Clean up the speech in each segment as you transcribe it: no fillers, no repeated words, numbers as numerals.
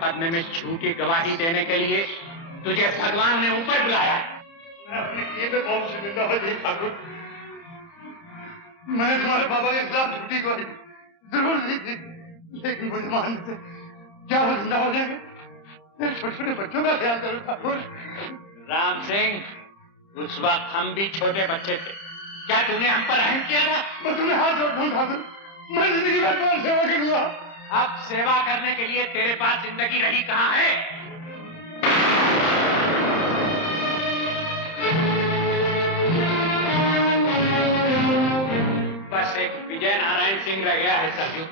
मुकदमे में झूठी गवाही देने के लिए तुझे भगवान ने ऊपर बुलाया। मैं अपने किए पे बहुत शर्मिंदा हूं ठाकुर। मैं तुम्हारे बाबा के खिलाफ झूठी गवाही जरूर दी थी, लेकिन मुझे मानने से क्या वो जिंदा हो जाएंगे? छोटे छोटे बच्चों का ख्याल करो ठाकुर। राम सिंह, उस वक्त हम भी छोटे बच्चे थे, क्या तूने हम पर रहम किया था? मैं तुम्हें हाथ जोड़ता हूं ठाकुर, मैं जिंदगी भर तुम्हारी सेवा करूंगा। अब सेवा करने के लिए तेरे पास जिंदगी रही कहां है? बस एक विजय नारायण सिंह रह गया है सरजू।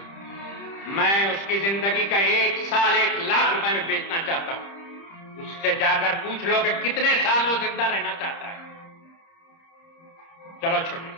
मैं उसकी जिंदगी का 1 साल 1 लाख रुपए में बेचना चाहता हूं। उससे जाकर पूछ लो कि कितने साल वो जिंदा रहना चाहता है। चलो छोटे।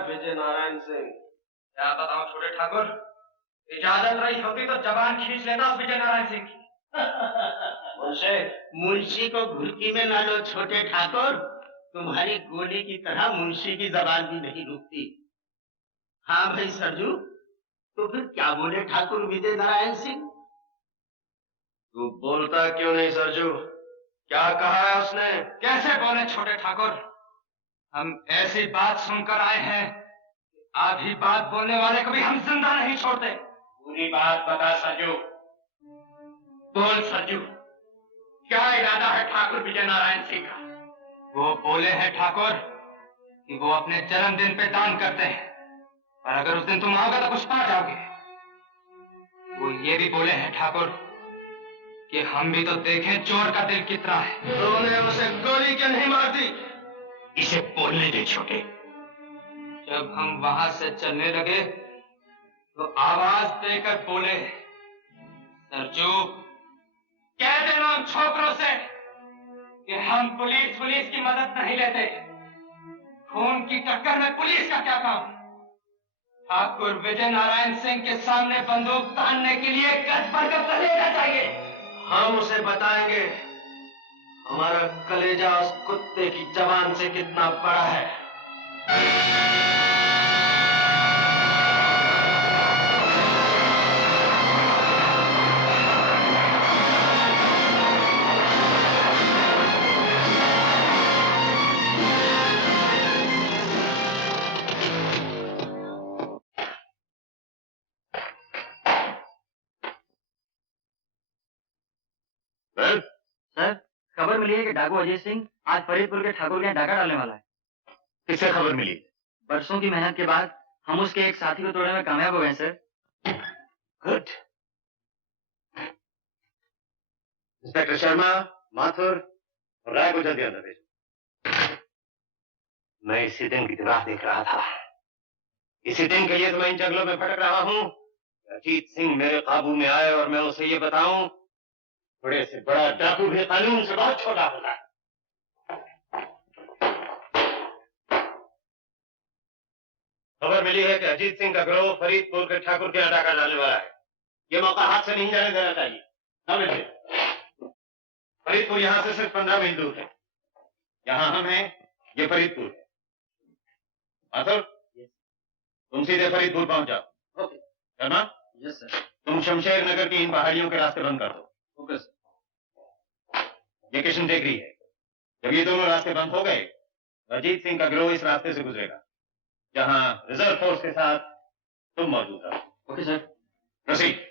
विजय नारायण सिंह। क्या बताऊं छोटे ठाकुर, इजाजत रही होती तो जबान खींच लेता उस विजय नारायण सिंह की। मुंशी को घुड़की में ना लो छोटे ठाकुर, तुम्हारी गोली की तरह मुंशी की जबान भी नहीं रुकती। हाँ भाई सरजू, तो फिर क्या बोले ठाकुर विजय नारायण सिंह? तू बोलता क्यों नहीं सरजू? क्या कहा है उसने? कैसे बोले छोटे ठाकुर, हम ऐसी बात सुनकर आए हैं, आधी बात बोलने वाले को भी हम जिंदा नहीं छोड़ते। पूरी बात बता सरजू, बोल सरजू, क्या इरादा है ठाकुर विजय नारायण सिंह का? वो बोले हैं ठाकुर कि वो अपने जन्मदिन पे दान करते हैं, और अगर उस दिन तुम आओगे तो कुछ पा जाओगे। वो ये भी बोले हैं ठाकुर कि हम भी तो देखें चोर का दिल कितना है। तूने उसे गोली क्यों नहीं मार दी? इसे बोलने दे छोटे। जब हम वहां से चलने लगे तो आवाज देकर बोले, सरजू कह देना उन छोकरों से कि हम पुलिस की मदद नहीं लेते। खून की टक्कर में पुलिस का क्या काम? ठाकुर विजय नारायण सिंह के सामने बंदूक तानने के लिए गज भर कर कलेजा चाहिए। हम उसे बताएंगे हमारा कलेजा उस कुत्ते की जबान से कितना बड़ा है। सर, खबर मिली है कि डाकू अजय सिंह आज फरीदपुर के ठाकुर के यहाँ डाका डालने वाला है। किससे खबर मिली? बरसों की मेहनत के बाद हम उसके एक साथी को तोड़ने में कामयाब हो गए sir. Good. Inspector Sharma, Mathur और राय को जल्दी अंदर भेजो। मैं इसी दिन की राह देख रहा था। इसी दिन के लिए तो मैं इन जंगलों में भटक रहा हूँ। अजीत सिंह मेरे काबू में आए और मैं उसे ये बताऊं, बड़े से बड़ा डाकू भी कानून से बहुत छोटा होता है। खबर मिली है कि अजीत सिंह का गिरोह फरीदपुर के ठाकुर के यहाँ डाका डालने वाला है। ये मौका हाथ से नहीं जाने देना चाहिए। फरीदपुर यहाँ से सिर्फ 15 मील दूर है। यहाँ हम हैं, ये फरीदपुर है। माथुर, तुम सीधे फरीदपुर पहुंच जाओ। ओके। शर्मा? Yes sir. तुम शमशेर नगर की इन पहाड़ियों के रास्ते बंद कर दो। Okay sir. ये किशन देख रही है। जब ये दोनों रास्ते बंद हो गए, तो अजीत सिंह का गिरोह इस रास्ते से गुजरेगा, जहां रिजर्व फोर्स के साथ तुम मौजूद रहो। Okay sir. प्रोसीड।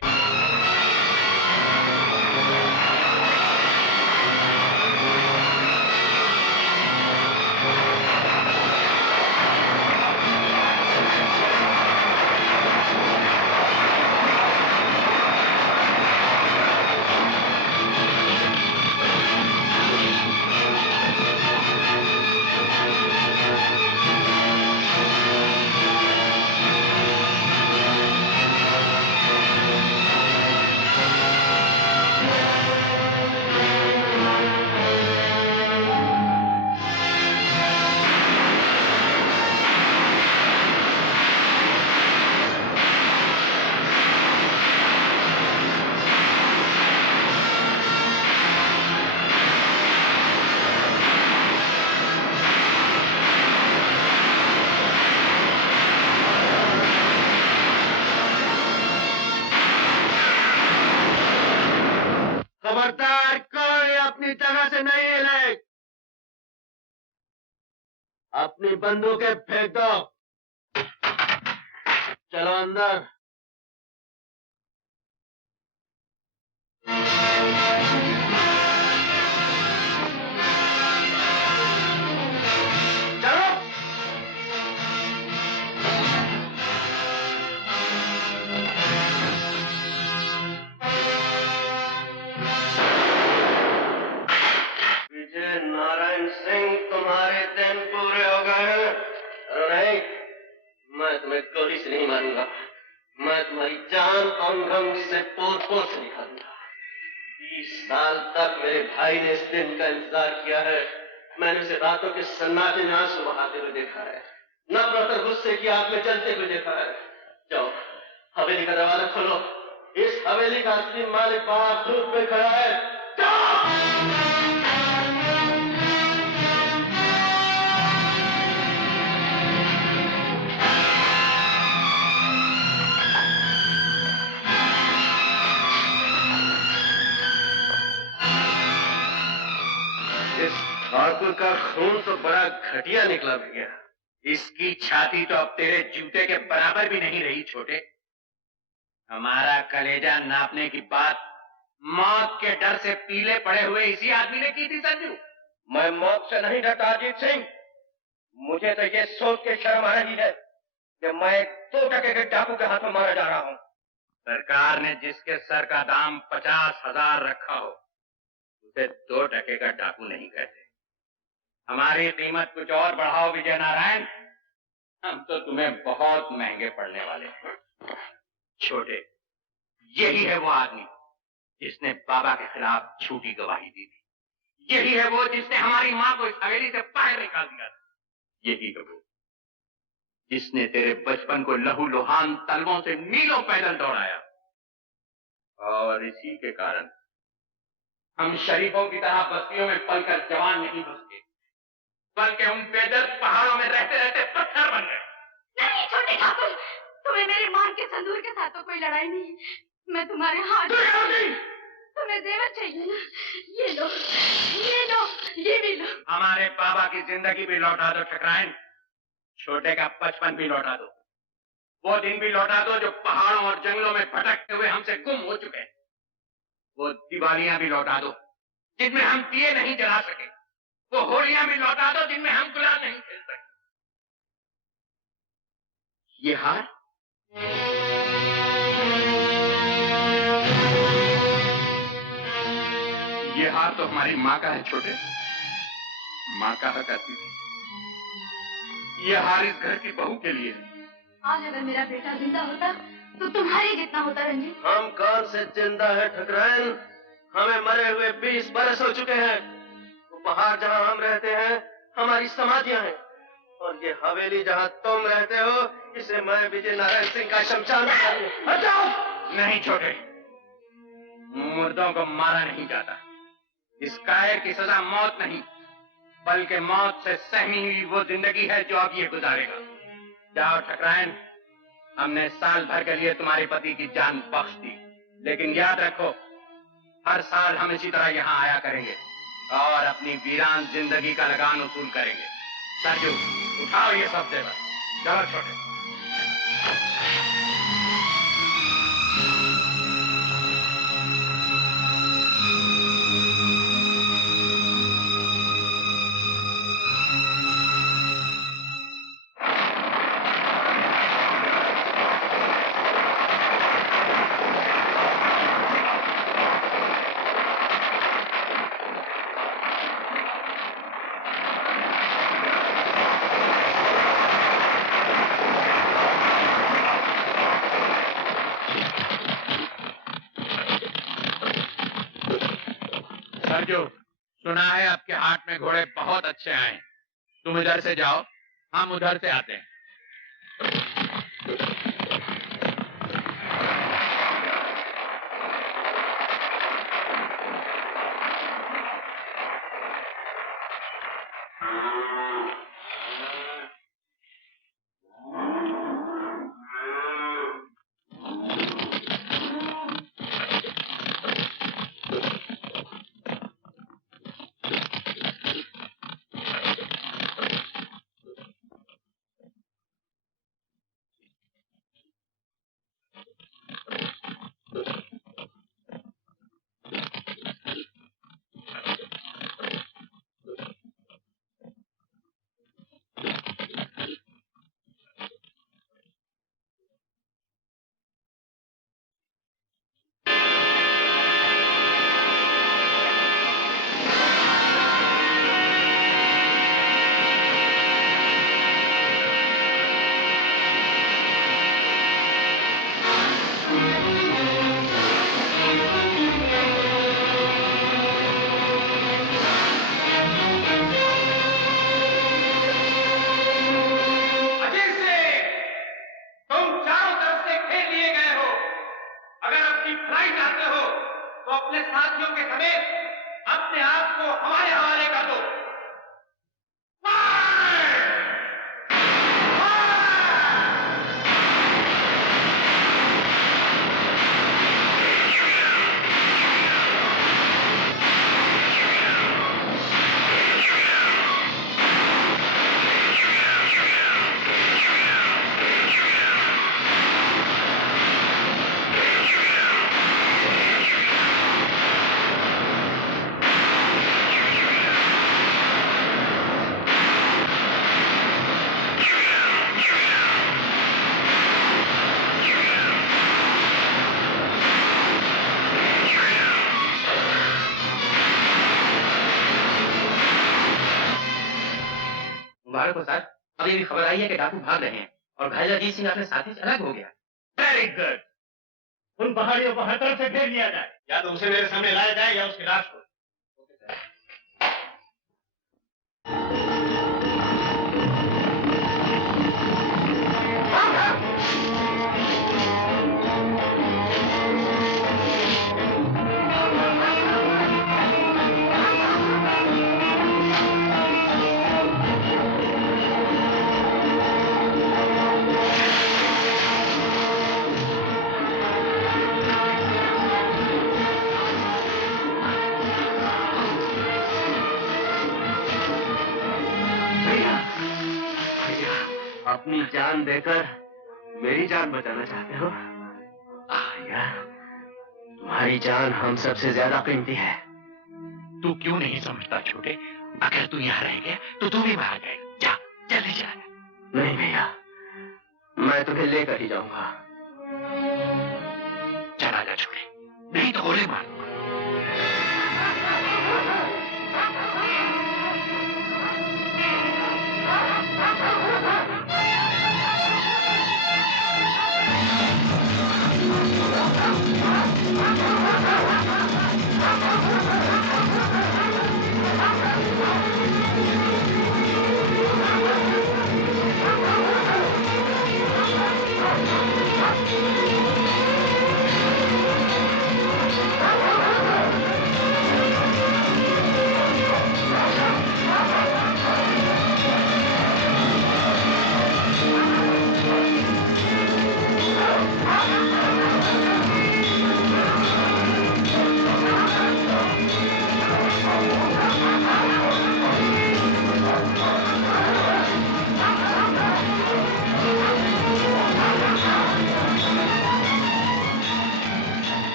खबरदार, कोई अपनी जगह से नहीं हिले। अपनी बंदूकें फेंक दो। चलो अंदर। चलो। विजय नारायण सिंह, तुम्हारे दिन पूरे हो गए हैं। नहीं, मैं तुम्हें गोली से नहीं मारूंगा। मैं तुम्हारी जान अंग अंग से पोर से निकालूंगा। 20 साल तक मेरे भाई ने इस दिन का इंतजार किया है। मैंने उसे रातों के सन्नाटे में आंसू बहाते हुए देखा है, नफरत और गुस्से की आग में जलते हुए देखा है। जाओ, हवेली का दरवाजा खोलो। इस हवेली का असली मालिक बाहर धूप में खड़ा है। जाओ। इस ठाकुर का खून तो बड़ा घटिया निकला भैया। इसकी छाती तो अब तेरे जूते के बराबर भी नहीं रही छोटे। हमारा कलेजा नापने की बात मौत के डर से पीले पड़े हुए इसी आदमी ने की थी संजू। मैं मौत से नहीं डरता अजीत सिंह। मुझे तो ये सोच के शर्म आ रही है कि मैं 2 टके के डाकू के हाथ में मारा जा रहा हूँ। सरकार ने जिसके सर का दाम 50,000 रखा हो, उसे 2 टके का डाकू नहीं कहते। हमारी कीमत कुछ और बढ़ाओ विजय नारायण, हम तो तुम्हें बहुत महंगे पड़ने वाले हैं। छोटे, यही है वो आदमी जिसने बाबा के खिलाफ झूठी गवाही दी थी। यही है वो जिसने हमारी माँ को इस हवेली से बाहर निकाल दिया था। यही है वो जिसने तेरे बचपन को लहू लुहान तलवों से मीलों पैदल दौड़ाया। और इसी के कारण हम शरीफों की तरह बस्तियों में पलकर जवान नहीं हो सके, बल्कि हम बेदर्द पहाड़ों में रहते रहते पत्थर बन गए। नहीं छोटे ठाकुर, तुम्हें मेरे मांग के संदूर के साथ तो कोई लड़ाई नहीं। मैं तुम्हारे हाथ। तुम्हें जेवर चाहिए ना? ये लो, ये लो, ये भी लो। हमारे बाबा की जिंदगी भी लौटा दो ठकराइन, छोटे का बचपन भी लौटा दो, वो दिन भी लौटा दो जो पहाड़ों और जंगलों में भटकते हुए हमसे गुम हो चुके हैं। वो दिवालियां भी लौटा दो जिनमें हम दिए नहीं जला सके, वो होलियां भी लौटा दो जिनमें हम गुलाल नहीं खेल सके। ये हार तो हमारी माँ का है छोटे, माँ कहा करती थी। ये हार इस घर की बहू के लिए है। आज अगर मेरा बेटा जिंदा होता तो तुम्हारे जितना होता रंजीत। हम कौन से जिंदा है ठकराइन, हमें मरे हुए 20 बरस हो चुके हैं। उपहार जहाँ हम रहते हैं हमारी समाधियां हैं, और ये हवेली जहाँ तुम रहते हो इसे मैं विजय नारायण सिंह का शमशान हटाओ। नहीं छोटे, मुर्दों को मारा नहीं जाता। इस कायर की सजा मौत नहीं, बल्कि मौत से सहमी हुई वो जिंदगी है जो अब ये गुजारेगा। जाओ ठकराइन, हमने साल भर के लिए तुम्हारे पति की जान बख्श दी, लेकिन याद रखो हर साल हम इसी तरह यहाँ आया करेंगे और अपनी वीरान जिंदगी का लगान वसूल करेंगे। सरजू, उठाओ ये सब जेवर। चलो छोटे। सुना है आपके हाट में घोड़े बहुत अच्छे आए। तुम इधर से जाओ, हम उधर से आते हैं। सर, अभी भी खबर आई है कि डाकू भाग रहे हैं और घायल अजीत सिंह अपने साथी से अलग हो गया। Very good. उन पहाड़ियों को हर तरफ से घेर लिया जाए, या तो उसे मेरे सामने लाया जाए या उसकी लाश को। अपनी जान देकर मेरी जान बचाना चाहते हो? यार, तुम्हारी जान हम सबसे ज्यादा कीमती है। तू क्यों नहीं समझता छोटे? अगर तू यहाँ रह गया तो तू भी बाहर जाएगा। जा, जल्दी जा। नहीं भैया, मैं तुम्हें लेकर ही जाऊंगा। चला जा छोटे, नहीं तो गोली मारूंगा।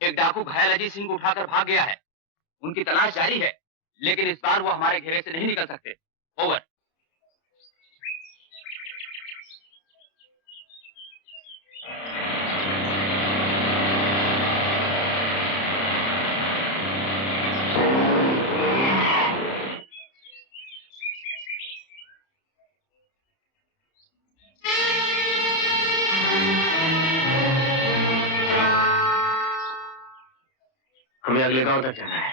एक डाकू घायल अजीत सिंह को उठाकर भाग गया है। उनकी तलाश जारी है, लेकिन इस बार वो हमारे घेरे से नहीं निकल सकते। ओवर। हमें अगले गांव तक जाना है।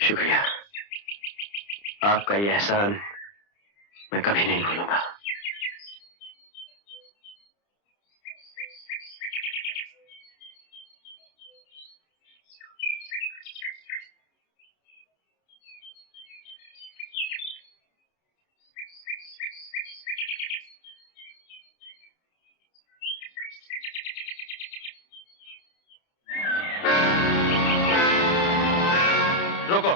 शुक्रिया, आपका ये एहसान मैं कभी नहीं भूलूंगा। रोको।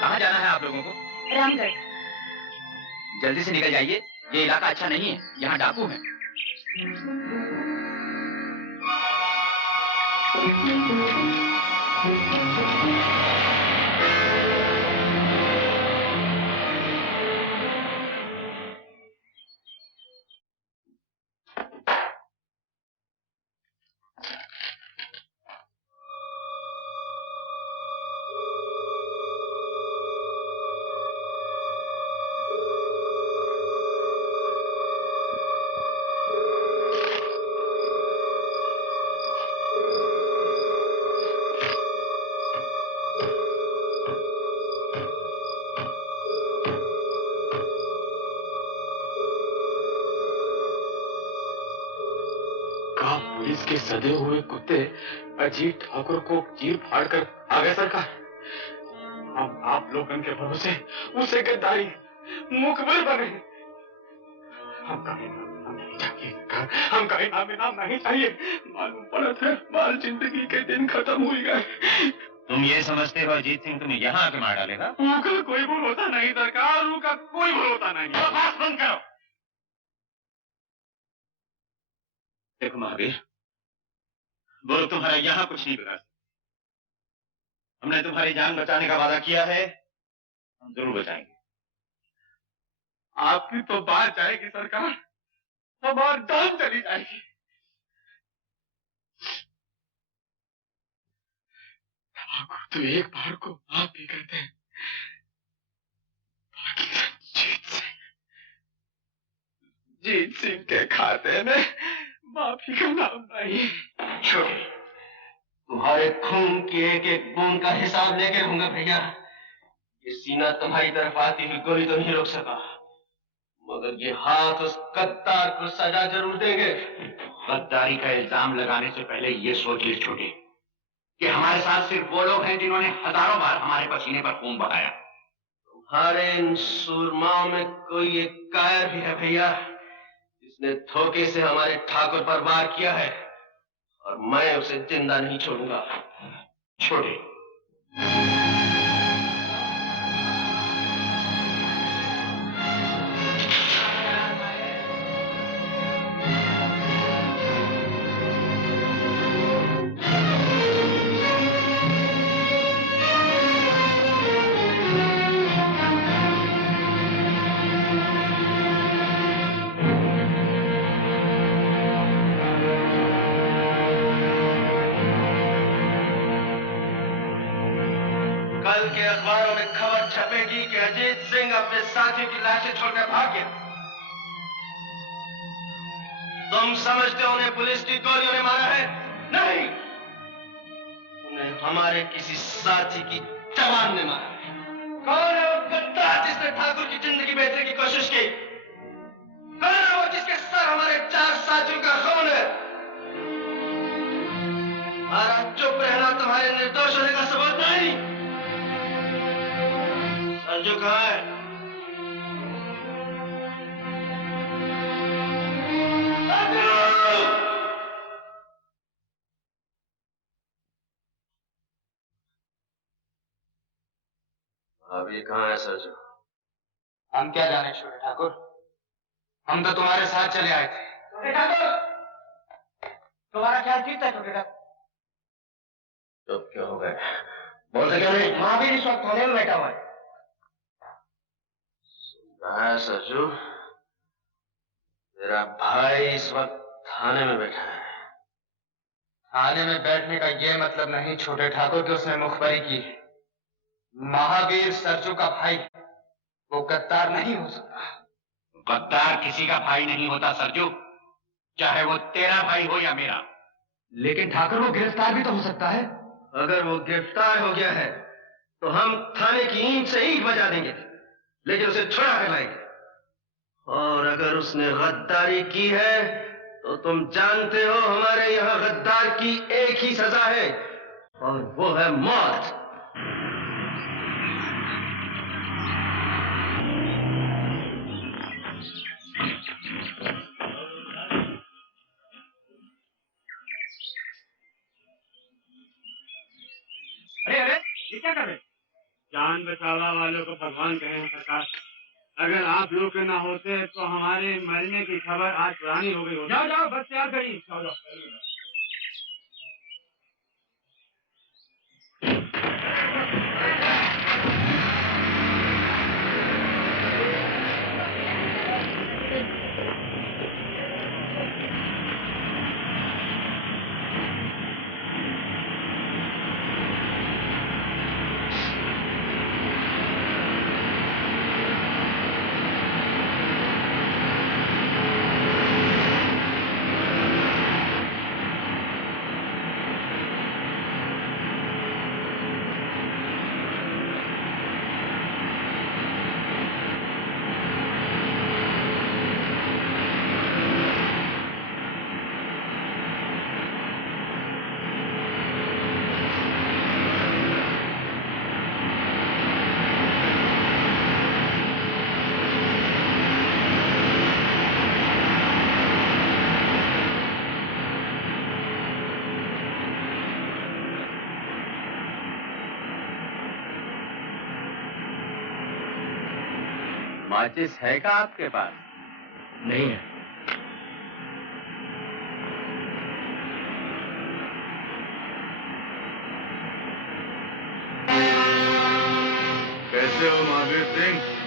कहाँ जाना है आप लोगों को? रामगढ़। जल्दी से निकल जाइए, ये इलाका अच्छा नहीं है, यहाँ डाकू हैं। पुलिस के सदे हुए कुत्ते अजीत ठाकुर को चीर फाड़ कर आ गए सरकार। हम आप लोगों के भरोसे उसे गद्दारी मुखबिर बने। हमका इनाम नहीं चाहिए सरकार, हमका इनाम नहीं चाहिए। मालूम पड़ता है बाल जिंदगी के दिन खत्म हो गए। तुम ये समझते हो अजीत सिंह तुम्हें यहाँ आके मार डालेगा? उनका कोई भरोसा नहीं सरकार, उनका कोई भरोसा नहीं। बकवास बंद करो। देखो महावीर, वो लोग तुम्हारा यहाँ कुछ नहीं बिगाड़ सकते। हमने तुम्हारी जान बचाने का वादा किया है, हम जरूर बचाएंगे। आपकी तो बात जाएगी सरकार, हमारी जान चली जाएगी। तो एक बार को आप भी करते हैं, जीत सिंह के खाते में माफी का नाम नहीं। छोटे, तुम्हारे खून की एक एक बूंद का हिसाब लेके रहूंगा भैया। ये सीना तुम्हारी तरफ आती हुई गोली तो नहीं रोक सका, मगर ये हाथ उस गद्दार को सजा जरूर देंगे। गद्दारी का इल्जाम लगाने से पहले ये सोच ले छोटे कि हमारे साथ सिर्फ वो लोग हैं जिन्होंने हजारों बार हमारे पसीने पर खून बहाया। तुम्हारे इन सूरमाओं में कोई एक कायर भी है भैया, जिसने धोखे से हमारे ठाकुर पर वार किया है, और मैं उसे जिंदा नहीं छोड़ूंगा। छोटे, कल के अखबारों में खबर छपेगी कि अजीत सिंह अपने साथियों की लाशें छोड़कर भाग गया। तुम समझते हो उन्हें पुलिस की गोलियों ने मारा है? नहीं, उन्हें हमारे किसी साथी की जवान ने मारा है। कौन है वो गद्दार जिसने ठाकुर की जिंदगी बेचने की कोशिश की? कौन है वो जिसके सर हमारे 4 साथियों का खून है? हमारा चुप रहना तुम्हारे निर्दोष होने का सबूत नहीं। संजू कहाँ है? अभी कहाँ है सरजू? हम क्या जाने छोटे ठाकुर, हम तो तुम्हारे साथ चले आए थे। छोटे ठाकुर, तुम्हारा ख्याल ठीक था छोटे ठाकुर। चुप क्यों हो गए? बोल सके नहीं? महावीर इस वक्त थाने में बैठा हुआ है। सुन रहा है सरजू, मेरा भाई इस वक्त थाने में बैठा है। थाने में बैठने का ये मतलब नहीं छोटे ठाकुर कि उसने मुखबरी की। महावीर सरजू का भाई, वो गद्दार नहीं हो सकता। गद्दार किसी का भाई नहीं होता सरजू, चाहे वो तेरा भाई हो या मेरा। लेकिन ठाकुर वो गिरफ्तार भी तो हो सकता है। अगर वो गिरफ्तार हो गया है तो हम थाने की ईंट से ईंट बजा देंगे, लेकिन उसे छुड़ा कर लाएंगे। और अगर उसने गद्दारी की है तो तुम जानते हो हमारे यहाँ गद्दार की एक ही सजा है, और वो है मौत। अरे ये क्या कर रहे? जान बचावा वालों को भगवान कहे सरकार। अगर आप लोग के ना होते तो हमारे मरने की खबर आज पुरानी हो गई होती। जाओ जाओ, बस तैयार करिए। जाओ जाओ। माचिस है क्या आपके पास? नहीं है। कैसे हो महावीर सिंह?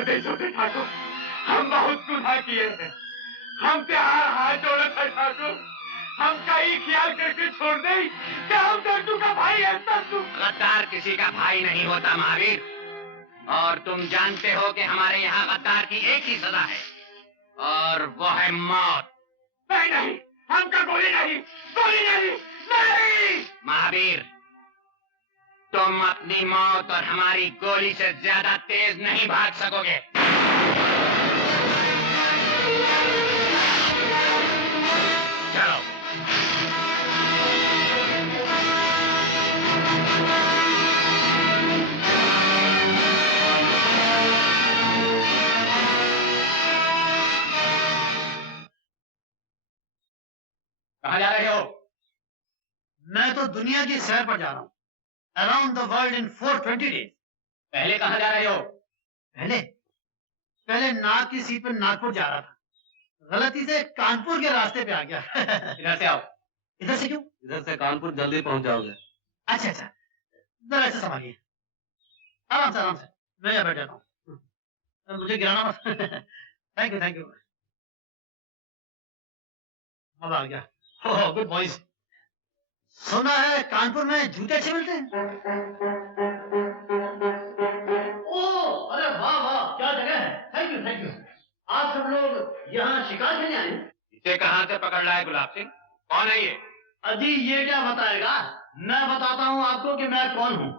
कर दे छोटे ठाकुर, हम बहुत गुनाह किए हैं, हम प्यार हाथ जोड़े थे ठाकुर, हम कहीं ख्याल करके छोड़ दे कि हम सरजू का भाई है। सरजू गद्दार किसी का भाई नहीं होता महावीर, और तुम जानते हो कि हमारे यहाँ गद्दार की एक ही सजा है और वो है मौत। नहीं नहीं, हमका गोली नहीं, गोली नहीं, नहीं। महावीर, तुम अपनी मौत और हमारी गोली से ज्यादा तेज नहीं भाग सकोगे। चलो। कहाँ जा रहे हो? मैं तो दुनिया की सैर पर जा रहा हूँ। Around the world in 420 days. पहले कहाँ जा रहे हो? पहले नाग की सीट पर नागपुर जा रहा था, गलती से कानपुर के रास्ते पे आ गया। इधर से आओ। इधर से क्यों? इधर से कानपुर जल्दी पहुंच जाओगे। अच्छा, जरा ऐसे संभालिए, आराम से, मैं यहाँ बैठ जाता हूँ, मुझे गिराना मत। Thank you. मजा आ गया। Oh good boys. सुना है कानपुर में जूते अच्छे मिलते हैं। ओह अरे वाह, क्या जगह है। Thank you. आप सब लोग यहाँ शिकार खेलने आए हैं? इसे कहाँ से पकड़ लाए गुलाब सिंह? कौन है ये? अजी ये क्या बताएगा, मैं बताता हूँ आपको कि मैं कौन हूँ।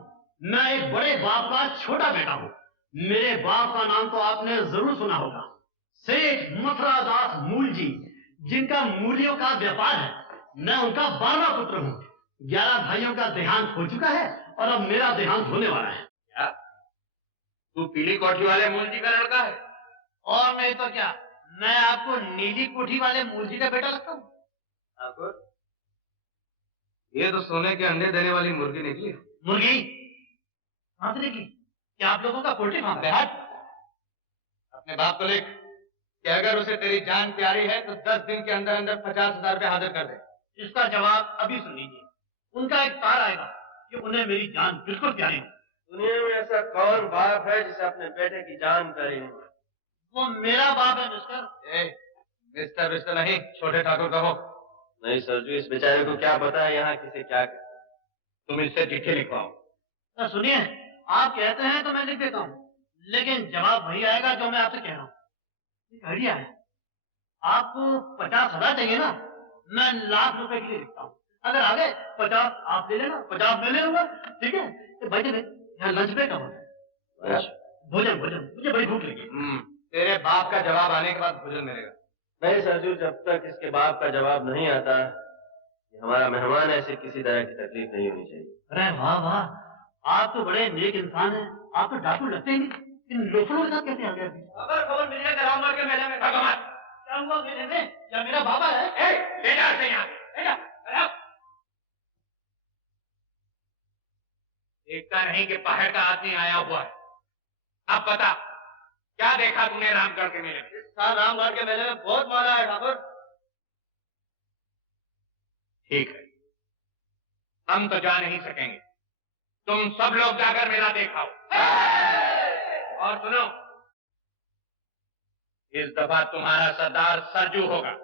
मैं एक बड़े बाप का छोटा बेटा हूँ। मेरे बाप का नाम तो आपने जरूर सुना होगा, सेठ मथुरादास मूल जी, जिनका मूलियों का व्यापार है। मैं उनका 12वां पुत्र हूँ। 11 भाइयों का देहांत हो चुका है और अब मेरा देहांत होने वाला है। क्या? तू पीली कोठी वाले मूल जी का लड़का है? और नहीं तो क्या, मैं आपको नीली कोठी वाले मूल जी का बेटा लगता हूँ। ठाकुर, ये तो सोने के अंडे देने वाली मुर्गी निकली। मुर्गी कहाँ से निकली? क्या आप लोगों का पोल्ट्री फार्म है? अपने बाप को लिख कि अगर उसे तेरी जान प्यारी है तो 10 दिन के अंदर अंदर 50,000 रुपए हाजिर कर दे। इसका जवाब अभी सुन लीजिए। उनका एक तार आएगा कि उन्हें मेरी जान बिल्कुल प्यारी है। दुनिया में ऐसा कौन बाप है जिसे अपने बेटे की जान प्यारी नहीं? वो मेरा बाप है मिस्टर। मिस्टर नहीं, छोटे ठाकुर कहो। नहीं सरजू, इस बेचारे को क्या पता है यहाँ किसे क्या कर। तुम इससे चिट्ठी लिखवाओ। सुनिए, आप कहते हैं तो मैं लिख देता हूँ, लेकिन जवाब वही आएगा जो मैं आपसे कह रहा हूँ। एक आइडिया है, आपको 50,000 चाहिए ना, मैं लाख रुपए के लिए लिखता हूँ। अगर आ गए 50 आप ले लेना, 50 मैं ले लूंगा, ठीक है? तो भाई यहाँ लंच ब्रेक है, भोजन मुझे बड़ी भूख लगी। तेरे बाप का जवाब आने के बाद भोजन मिलेगा। नहीं सरजू, जब तक इसके बाप का जवाब नहीं आता, हमारा मेहमान ऐसे किसी तरह की तकलीफ नहीं होनी चाहिए। अरे वाह, आप तो बड़े नेक इंसान हैं। आप तो डाकू लगते ही नहीं, इन लोफरों के साथ कैसे आ गए? खबर मिल जाएगा रामगढ़ के मेले में। क्या हुआ मेले में? क्या मेरा बाबा है? ले जा से यहाँ। देखता नहीं कि पहाड़ का आदमी आया हुआ है। अब बता, क्या देखा तूने रामगढ़ के मेले में? इस साल रामगढ़ के मेले में बहुत माला है ठाकुर। ठीक है, हम तो जा नहीं सकेंगे, तुम सब लोग जाकर मेला देखाओ। और सुनो, इस दफा तुम्हारा सरदार सरजू होगा।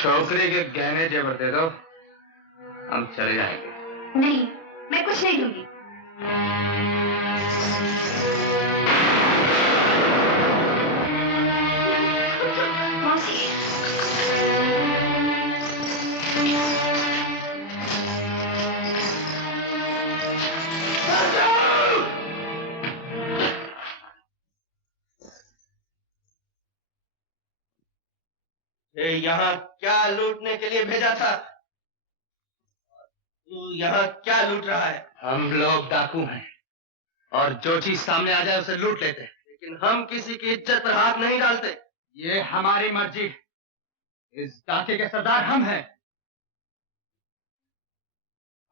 छोकरे के गहने जेवर दे दो, हम चले जाएंगे। नहीं, मैं कुछ नहीं दूंगी। मौसी। यहाँ क्या लूटने के लिए भेजा था? तू यहाँ क्या लूट रहा है? हम लोग डाकू हैं और जो चीज सामने आ जाए उसे लूट लेते हैं। लेकिन हम किसी की इज्जत पर हाथ नहीं डालते। ये हमारी मर्जी। इस डाके के सरदार हम हैं।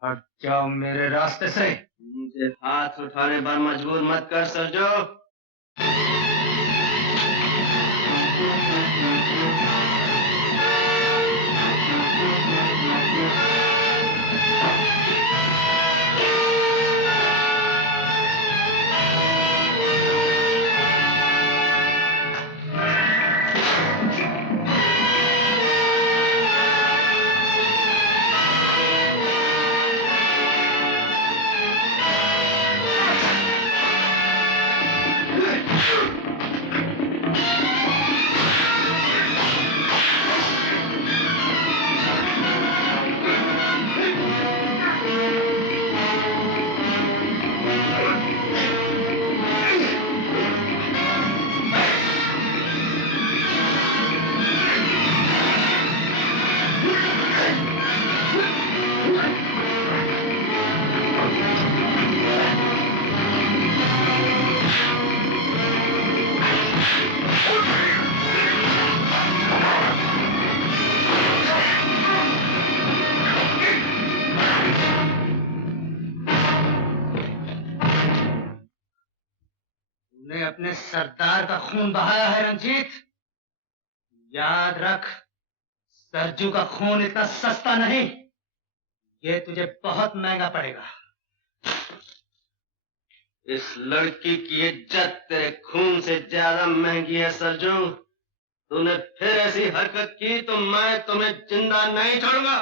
हट जाओ मेरे रास्ते से। मुझे हाथ उठाने पर मजबूर मत कर सरजो। अपने सरदार का खून बहाया है रंजीत। याद रख, सरजू का खून इतना सस्ता नहीं, ये तुझे बहुत महंगा पड़ेगा। इस लड़की की इज्जत तेरे खून से ज्यादा महंगी है सरजू। तूने फिर ऐसी हरकत की तो मैं तुम्हें जिंदा नहीं छोड़ूंगा।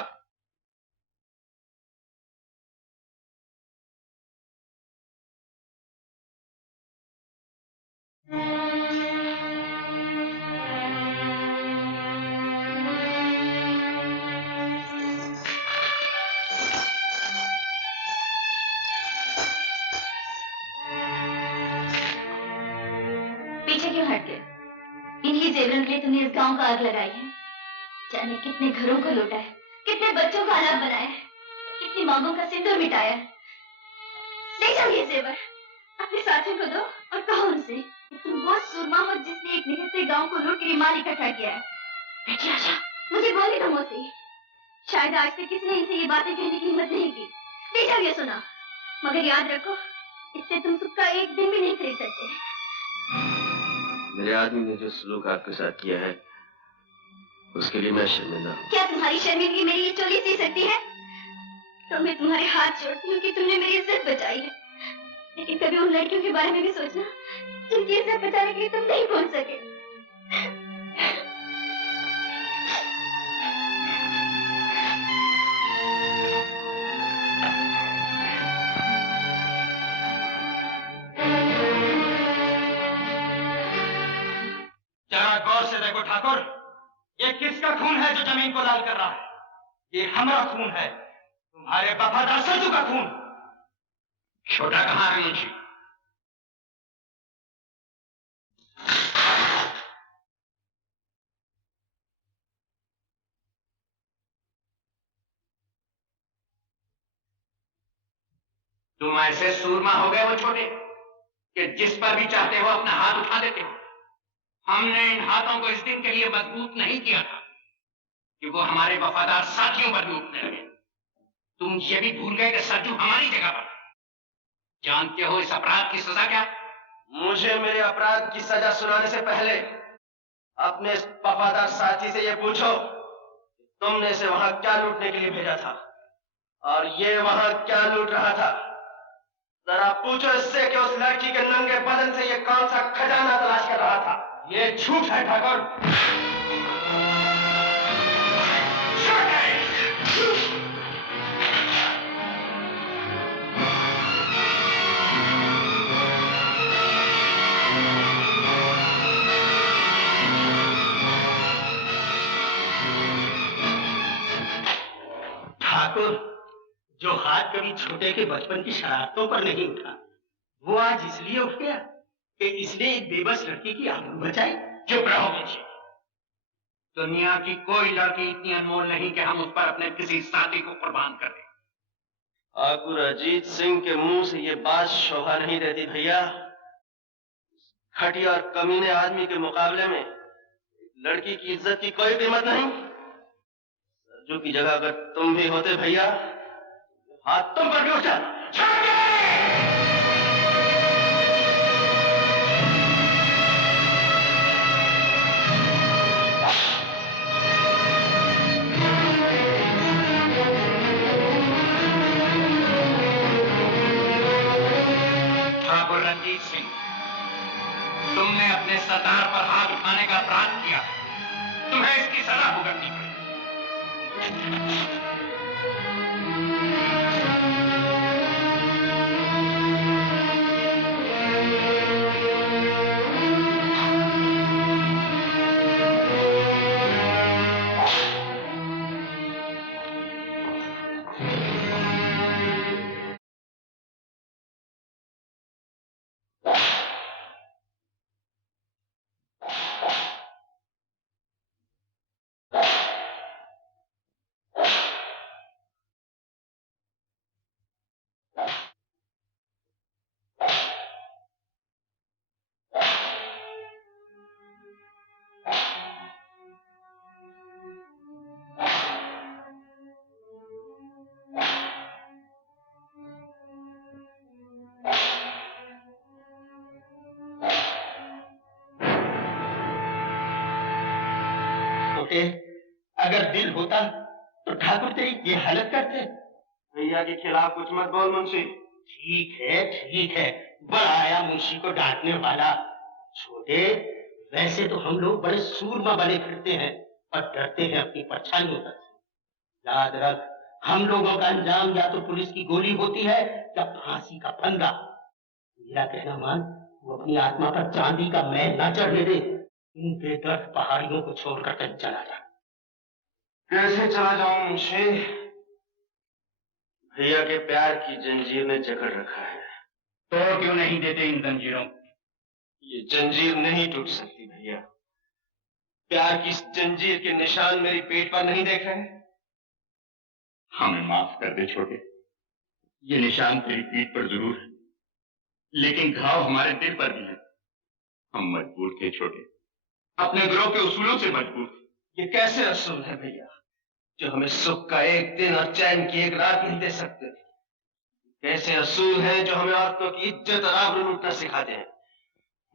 पीछे क्यों हट गए? इन्हीं जेवरों के लिए तुमने इस गांव का आग लगाई है। जाने कितने घरों को लूटा है, कितने बच्चों का अनाथ बनाया है, कितनी मांगों का सिंदूर मिटाया है। ले जाओ ये जेवर, अपने साथियों को दो और कहो उनसे कि तुम वो सूरमा हो जिसने एक निहत्थे गांव को लूट कर माल इकट्ठा किया है। बेटी आशा, मुझे बोलने दो मुझसे। शायद आज तक किसी ने इनसे ये बातें कहने की हिम्मत नहीं की। ले जाओ ये सुना, मगर याद रखो, इससे तुम सुख का एक दिन भी नहीं खरीद सकते। मेरे आदमी ने जो सलूक आपके साथ किया है, उसके लिए मैं शर्मिंदा हूँ। क्या तुम्हारी शर्मिंदगी मेरी ये चोली सी सकती है? तो मैं तुम्हारे हाथ जोड़ती हूँ कि तुमने मेरी इज्जत बचाई है, लेकिन कभी उन लड़कियों के बारे में भी सोचना जिनकी इज्जत बचाने के लिए तुम नहीं पहुंच सके। जरा गौर से देखो ठाकुर, ये किसका खून है जो जमीन को लाल कर रहा है? ये हमारा खून है, तुम्हारे वफादार सरजू का खून। छोटा कहाँ है मुंशी? तुम ऐसे सूरमा हो गए हो छोटे कि जिस पर भी चाहते हो अपना हाथ उठा देते हो। हमने इन हाथों को इस दिन के लिए मजबूत नहीं किया था कि वो हमारे वफादार साथियों पर भी उठने लगे। तुम ये भी भूल गए कि सरजू हमारी जगह पर। जानते हो इस अपराध की सजा क्या? मुझे मेरे अपराध की सजा सुनाने से पहले अपने इस वफादार साथी से ये पूछो, तुमने इसे वहां क्या लूटने के लिए भेजा था और ये वहां क्या लूट रहा था। जरा पूछो इससे कि उस लड़की के नंगे बदन से ये कौन सा खजाना तलाश कर रहा था। ये झूठ है ठाकुर। ठाकुर, जो हाथ कभी छोटे के बचपन की शरारतों पर नहीं उठा, वो आज इसलिए उठ गया कि इसने एक बेबस लड़की की आबरू बचाई। चुप रहो मुंशी। दुनिया की कोई लड़की इतनी अनमोल नहीं कि हम उस पर अपने किसी साथी को कुर्बान कर दें। ठाकुर अजीत सिंह के मुंह से ये बात शोभा नहीं देती भैया। घटिया और कमीने आदमी के मुकाबले में लड़की की इज्जत की कोई कीमत नहीं। सरजू की जगह अगर तुम भी होते भैया, हाथ तुम पर भी उठा। ठाकुर रणजीत सिंह, तुमने अपने सरदार पर हाथ उठाने का अपराध किया, तुम्हें इसकी सजा भुगतनी पड़ेगी। छोटे, अगर दिल होता तो ठाकुर तेरी ये हालत करते। भैया के खिलाफ कुछ मत बोल मुंशी। ठीक है, बड़ा आया मुंशी को डांटने वाला। छोटे, वैसे तो हम लोग बड़े सूरमा बने फिरते हैं और डरते हैं अपनी परछाइयों से। याद रख, हम लोगों का अंजाम या तो पुलिस की गोली होती है या फांसी का फंदा। मेरा कहना मान, वो अपनी आत्मा पर चांदी का मैल ना चढ़ने दे। इन बेदर्द पहाड़ियों को छोड़कर कहीं चला जा। कैसे चला जाऊं मुंशी? भैया के प्यार की जंजीर ने जकड़ रखा है। तोड़ क्यों नहीं देते इन जंजीरों? ये जंजीर नहीं टूट सकती भैया। प्यार की इस जंजीर के निशान मेरी पेट पर नहीं देख रहे? हमें माफ कर दे छोटे, ये निशान तेरी पीठ पर जरूर है, लेकिन घाव हमारे दिल पर भी है। हम मजबूर थे छोटे, अपने गिरोह के उसूलों से मजबूर थे। ये कैसे असूल है भैया, जो हमें सुख का एक दिन और चैन की एक रात नहीं दे सकते? कैसे असूल हैं जो हमें औरतों की इज्जत और आबरू लूटना सिखाते हैं?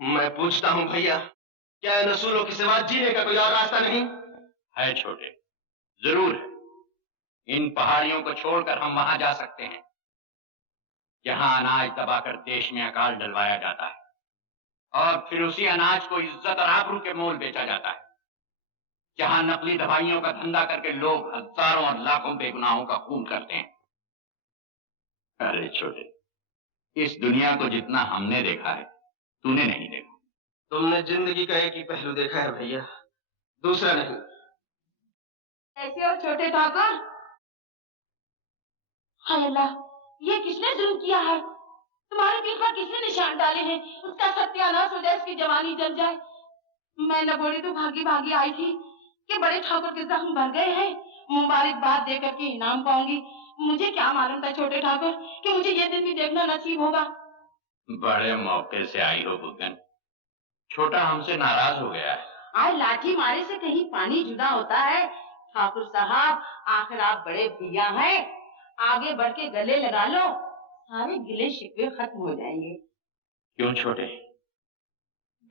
मैं पूछता हूं भैया, क्या इन असूलों के सिवा जीने का कोई और रास्ता नहीं है? छोटे, जरूर है। इन पहाड़ियों को छोड़कर हम वहां जा सकते हैं जहां अनाज दबाकर देश में अकाल डलवाया जाता है और फिर उसी अनाज को इज्जत और आबरू के मोल बेचा जाता है, जहां नकली दवाइयों का धंधा करके लोग हजारों और लाखों बेगुनाहों का खून करते हैं। अरे छोटे, इस दुनिया को जितना हमने देखा है तूने नहीं देखा। तुमने जिंदगी का एक ही पहलू देखा है भैया, दूसरा नहीं। ऐसे और छोटे ठाकुर, हाय अल्लाह, ये किसने जुल्म किया है? तुम्हारे दिल पर किसने निशान डाले हैं? उसका सत्यानाश हो जाए, उसकी जवानी जल जाए। मैं लगोड़ी तो भागी भागी आई थी कि बड़े ठाकुर के जख्म भर गए हैं, मुबारकबाद दे करके इनाम पाऊंगी। मुझे क्या मालूम था छोटे ठाकुर कि मुझे ये दिन भी देखना नसीब होगा। बड़े मौके से आई हो बुगन। छोटा हमसे नाराज हो गया है। आज लाठी मारे से कहीं पानी जुदा होता है। ठाकुर साहब, आखिर आप बड़े भैया हैं, आगे बढ़ के गले लगा लो, सारे गिले शिकवे खत्म हो जाएंगे। क्यों छोटे,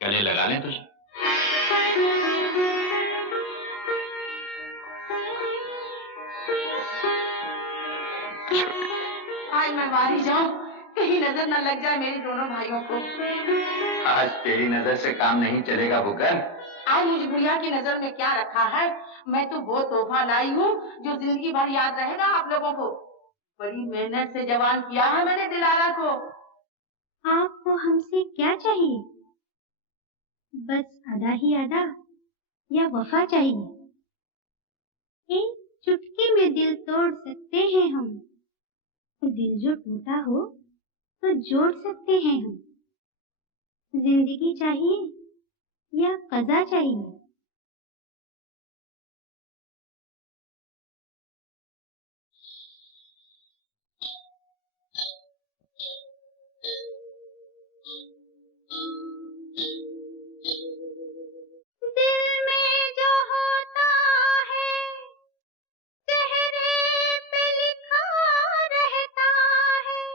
गले लगा लें तुझे? आज मैं बाहर जाऊं, कहीं नजर न लग जाए मेरे दोनों भाइयों को। आज तेरी नजर से काम नहीं चलेगा बुगन। आज मुझे भैया की नजर में क्या रखा है? मैं तो वो तोहफा लाई हूँ जो जिंदगी भर याद रहेगा आप लोगों को। बड़ी मेहनत से जवान किया है मैंने दिलारा को। आपको हमसे क्या चाहिए? बस अदा ही अदा या वफा चाहिए? एक चुटकी में दिल तोड़ सकते हैं हम, दिल जो टूटा हो तो जोड़ सकते हैं हम। जिंदगी चाहिए या कज़ा चाहिए? दिल में जो होता है चेहरे पे लिखा रहता है,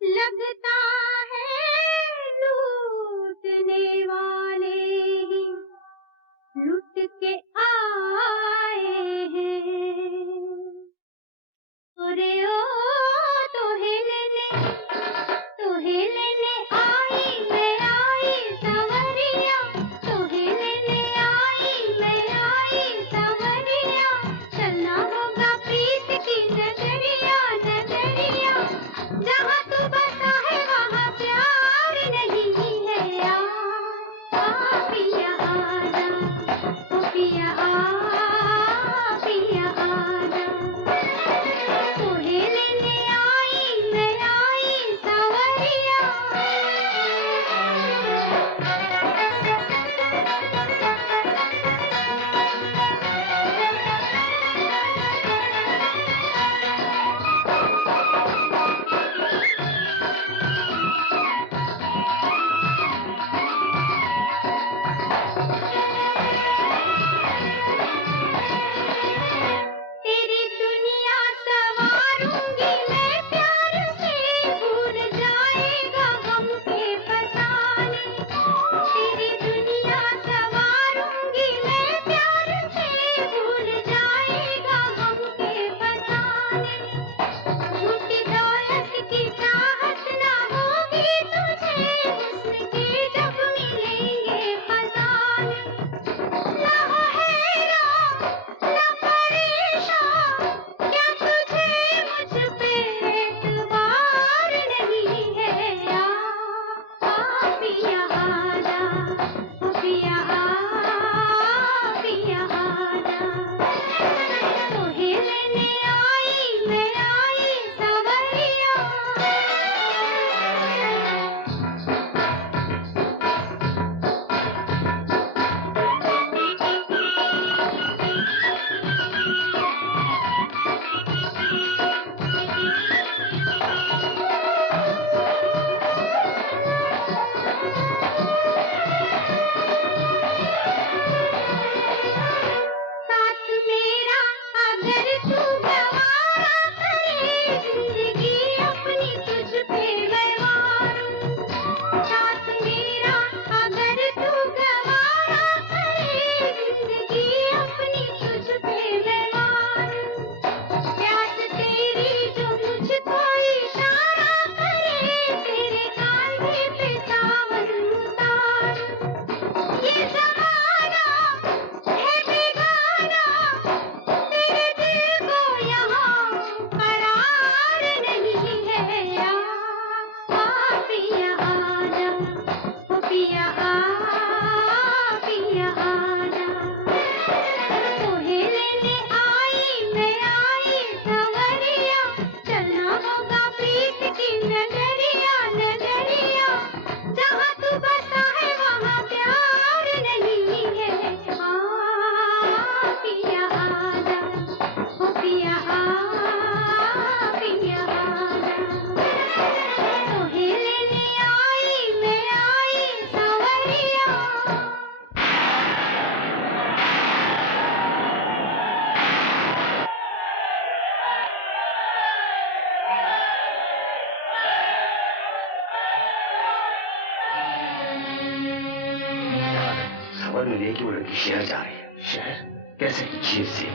लगता है लूटने वाले ही लुट के आए हैं। अरे ओ तोहे लेने आई सवरिया, तोहे लेने आई सवरिया, चलना होगा प्रीत की नजरिया, नजरिया, जहाँ तू बसा है खबर मिली है कि वो लड़की शहर जा रही है। शहर? कैसे? जीप से।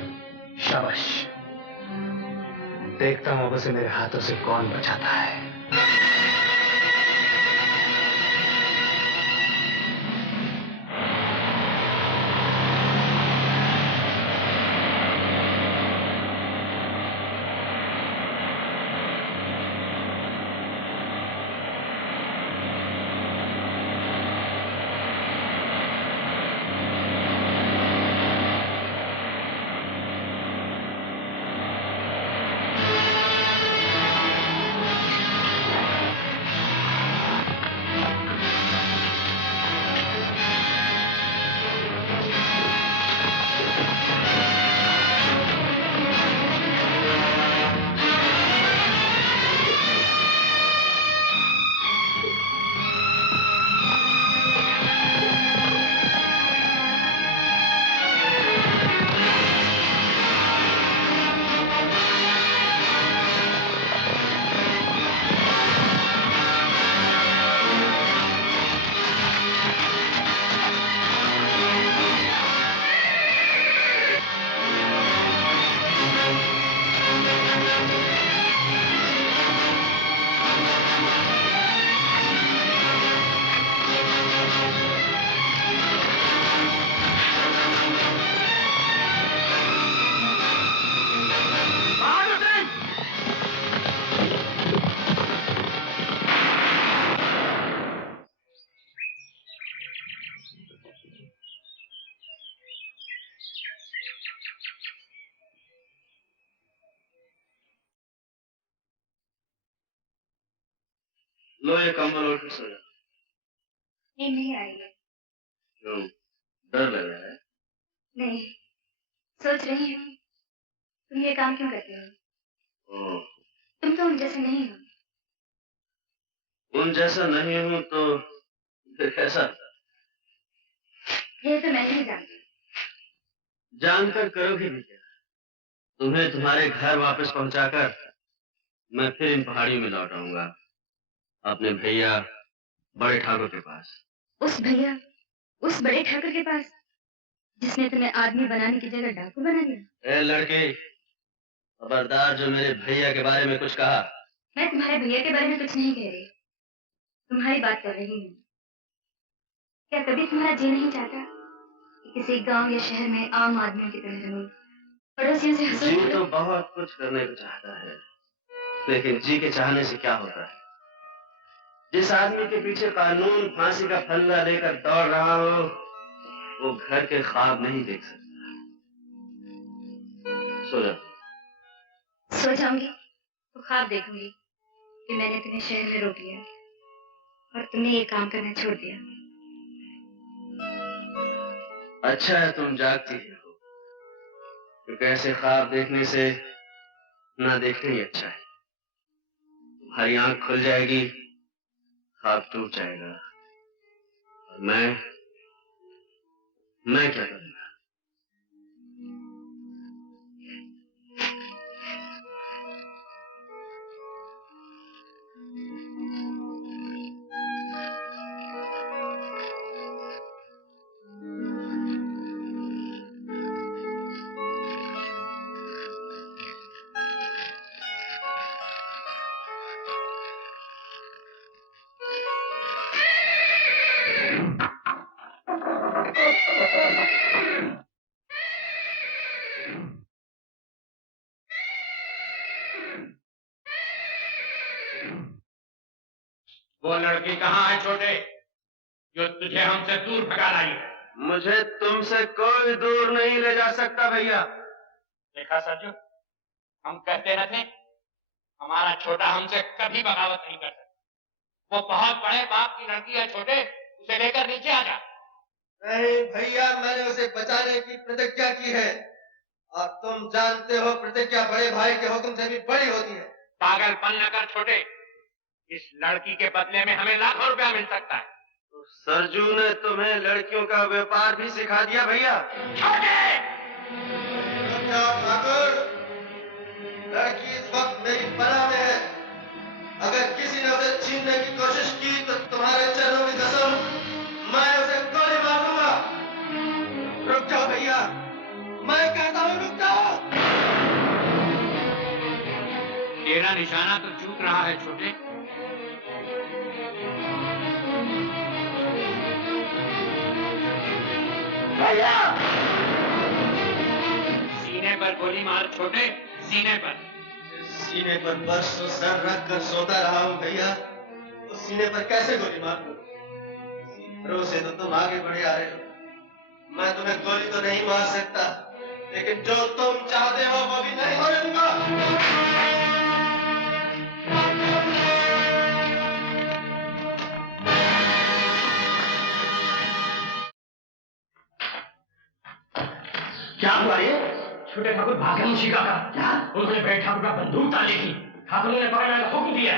शाबाश। देखता हूं अब उसे मेरे हाथों से कौन बचाता है। लो ये कंबल ओढ़ के सो जा। नींद नहीं आ रही है। क्यों? डर लग रहा है? नहीं, सोच रही हूँ तुम ये काम क्यों करते हो? तुम तो उन जैसे नहीं हो। उन जैसा नहीं हूँ तो फिर कैसा? ये तो मैं नहीं जानती। जानकर करोगे भी क्या? तुम्हें तुम्हारे घर वापस पहुंचाकर मैं फिर इन पहाड़ियों में लौट आऊंगा, अपने भैया बड़े ठाकुर के पास। उस भैया, उस बड़े ठाकुर के पास जिसने तुम्हें आदमी बनाने की जगह डाकू बना दिया? ए लड़के, खबरदार जो मेरे भैया के बारे में कुछ कहा। मैं तुम्हारे भैया के बारे में कुछ नहीं कह रही, तुम्हारी बात कर रही हूँ। क्या कभी तुम्हारा जी नहीं चाहता कि किसी गांव या शहर में आम आदमियों की तरह रहो, पड़ोसियों से हंसो? जी तो बहुत कुछ करने को चाहता है, लेकिन जी के चाहने से क्या होता है? जिस आदमी के पीछे कानून फांसी का फंदा लेकर दौड़ रहा हो, वो घर के ख्वाब नहीं देख सकता। सो जा। सो जाऊंगी तो ख्वाब देखूंगी कि मैंने तुम्हें शहर में रोक लिया और तुमने ये काम करना छोड़ दिया। अच्छा है तुम जागती हो, क्योंकि ऐसे ख्वाब देखने से ना देखना ही अच्छा है। तुम्हारी आंख खुल जाएगी, ख्वाब टूट जाएगा, और मैं क्या करूंगा? वो लड़की कहाँ है छोटे, जो तुझे हमसे दूर भगा लाई है? मुझे तुमसे कोई दूर नहीं ले जा सकता भैया। देखा सरजू, हम कहते न थे हमारा छोटा हमसे कभी बगावत नहीं कर सकता। वो बहुत बड़े बाप की लड़की है छोटे, उसे लेकर नीचे आ जा। नहीं भैया, मैंने उसे बचाने की प्रतिज्ञा की है और तुम जानते हो प्रतिज्ञा बड़े भाई के हुक्म से भी बड़ी होती है। पागलपन न कर छोटे, इस लड़की के बदले में हमें लाखों रुपया मिल सकता है। तो सरजू ने तुम्हें लड़कियों का व्यापार भी सिखा दिया भैया। ठाकुर, लड़की इस वक्त मेरी पनाह में है। अगर किसी ने उसे छीनने की कोशिश की तो तुम्हारे चरणों की कसम, मैं उसे गोली मार दूंगा। रुक जाओ भैया, मैं कहता हूँ रुक जाओ। तेरा निशाना तो चूक रहा है छोटे। भैया, सीने पर गोली मार छोटे, सीने पर। सीने पर बरसों सर रख कर सोता रहा हूँ भैया, उस सीने पर कैसे गोली मार दूं? भरोसे तो तुम आगे बढ़े आ रहे हो। मैं तुम्हें गोली तो नहीं मार सकता, लेकिन जो तुम चाहते हो वो भी नहीं होने दूंगा। क्या हुआ ये? छोटे ठाकुर भागे मुंशिका का। क्या? उन्होंने बड़े ठाकुर का बंदूक ताली की। ठाकुरों ने पकड़ने का हुक्म दिया।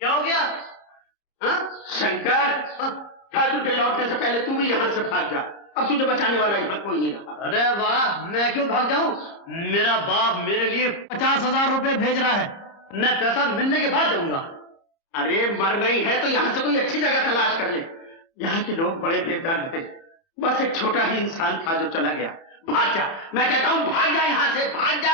क्या हो गया? हाँ? शंकर, ठाकुर के लौटने से पहले तू भी यहाँ से भाग जा। अब तुझे बचाने वाला यहाँ कोई नहीं रहा। अरे वाह, मैं क्यों भाग जाऊं? मेरा बाप मेरे लिए 50,000 रुपए भेज रहा है। मैं पैसा मिलने के बाद दूंगा। अरे मर गई है तो यहाँ से कोई अच्छी जगह तलाश कर ले। यहाँ के लोग बड़े बेदर्द थे, बस एक छोटा ही इंसान था जो चला गया। भाग जा, मैं कहता हूँ भाग जा यहाँ से, भाग जा।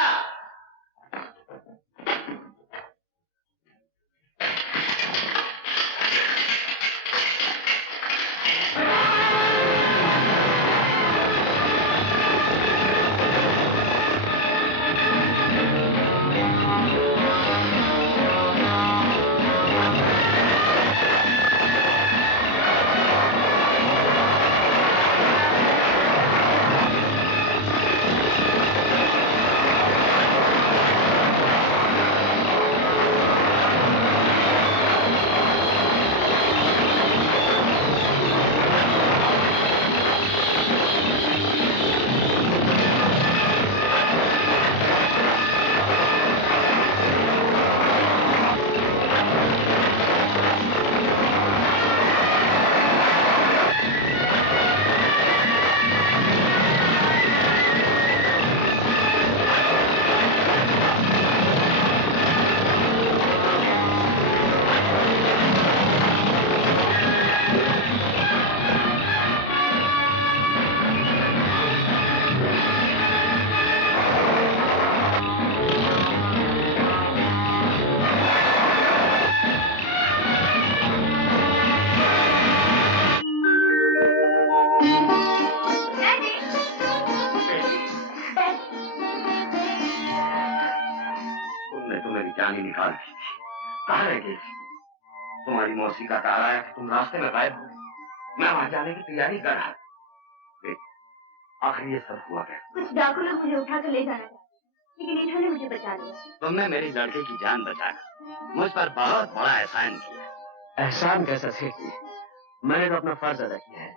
तुम्हारी मौसी का कहा है कि तुम रास्ते में गायब हो गए। मैं वहां जाने की तैयारी कर रहा था। आखिर ये सब हुआ कैसे? कुछ डाकू लोग मुझे उठाकर ले जाना चाहते, लेकिन इन्होंने मुझे बचा लिया। तुमने मेरी लड़के की जान बचाकर मुझ पर बहुत बड़ा एहसान किया। एहसान कैसा सेठ? मैंने तो अपना फर्ज अदा किया है।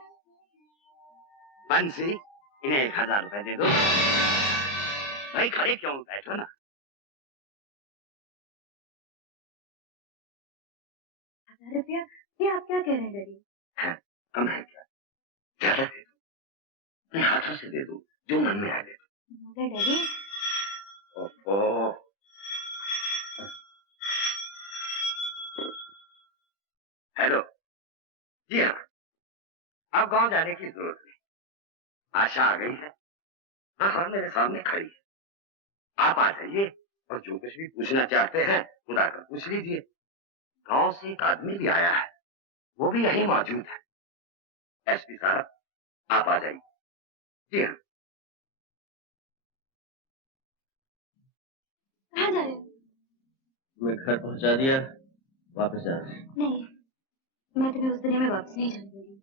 बंसी, इन्हें 1000 रुपए दे दो। भाई खड़े क्यों बैठो ना। 1000 रुपया? ये आप क्या कह रहे हैं डैडी? कम है क्या? ज्यादा दे दो, अपने हाथों से दे दो, जो मन में आ दे दो। मगर डैडी, ओहो, हेलो, जी हाँ, आप गांव जाने की जरूरत नहीं। आशा आ गई है, हाँ मेरे सामने खड़ी है। आप आ जाइए और जो कुछ भी पूछना चाहते हैं खुदा कर पूछ लीजिए। गांव से एक आदमी भी आया है, वो भी यहीं मौजूद है। एसपी साहब, आप आ जाइए। जी हाँ। कहाँ जा रहे हो? मैं घर पहुंचा दिया, वापस जा रहा हूं। नहीं, मैं तुम्हें उस दुनिया में वापस नहीं जाने दूंगी।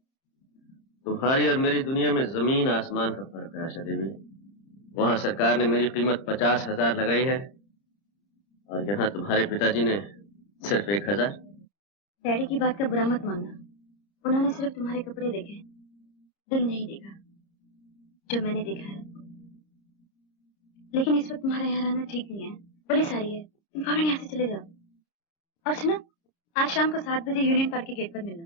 तुम्हारी और मेरी दुनिया में जमीन आसमान का फर्क है आशा देवी। वहाँ सरकार ने मेरी कीमत 50,000 लगाई है और यहाँ तुम्हारे पिताजी ने सिर्फ 1,000। डैडी की बात का बुरा मत मानना, उन्होंने सिर्फ तुम्हारे कपड़े देखे, दिल नहीं देखा जो मैंने देखा है। लेकिन इस वक्त तुम्हारा यहाँ आना ठीक नहीं है, बड़ी सारी है, तुम फौरन यहाँ से चले जाओ। और सुनो, आज शाम को 7 बजे यूनियन पार्क के गेट पर मिलना।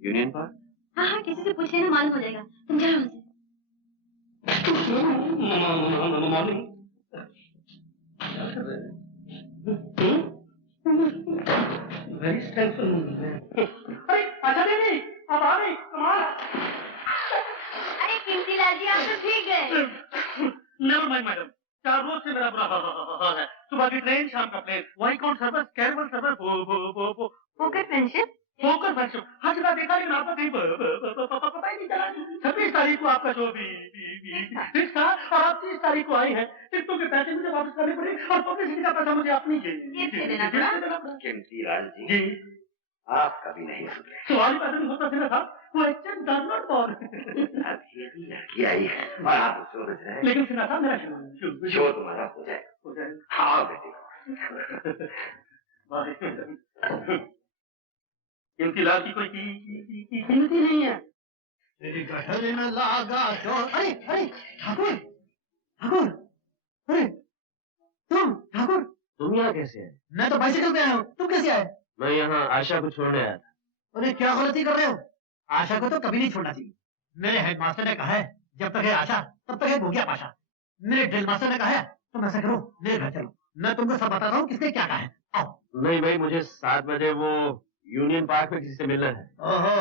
Union park? हाँ हाँ, किसी से पूछ लेना, मालूम हो जाएगा। तुम जाओ हमसे। Very strengthful. अरे अच्छा दीदी, अब आ गई, कमाल। अरे कीमती लाल जी, आप तो ठीक गए। नेवर माइंड मैडम, 4 रोज से मेरा बुरा हाल है। सुबह की ट्रेन, शाम का प्लेन, वाई काउंट सर्विस, कैरेबल service, poker friendship. Poker friendship हर जगह देखा, लेकिन आपका कहीं पता ही नहीं चला। 26 तारीख को आपका जो फिक्स था और आप 30 तारीख को आई है। टिकटों के पैसे मुझे वापस करने पड़े और पब्लिसिटी का पैसा मुझे अपनी देना पड़ा। कीमती लाल जी, जी आप कभी नहीं सुधरे। सवाल ही पैसे नहीं होता था साहब, क्वेश्चन डज नॉट फॉर। अब ये भी लड़की आई है और आप समझ रहे हैं। लेकिन सुना था मेरा शो तुम्हारा हो जाएगा। हाँ बेटी। कीमती लाल की कोई कीमत ही नहीं है। तेरी गठर में लागा चोर। अरे अरे ठाकुर, ठाकुर, अरे ठाकुर, तुम यहाँ कैसे है? मैं तो बाइसिकल पे आया हूँ, तुम कैसे आए? मैं यहाँ आशा को छोड़ने आया था। अरे क्या गलती कर रहे हो? आशा को तो कभी नहीं छोड़ना चाहिए। मेरे हेडमास्टर ने कहा है, जब तक है आशा तब तक है भूखिया पाशा। मेरे ड्रिल मास्टर ने कहा है, तुम ऐसा करो, मेरे घर चलो, मैं तुमको सब बताता हूँ किसने क्या कहा है। आओ। नहीं भाई, मुझे 7 बजे वो यूनियन पार्क में किसी से मिलना है। ओहो,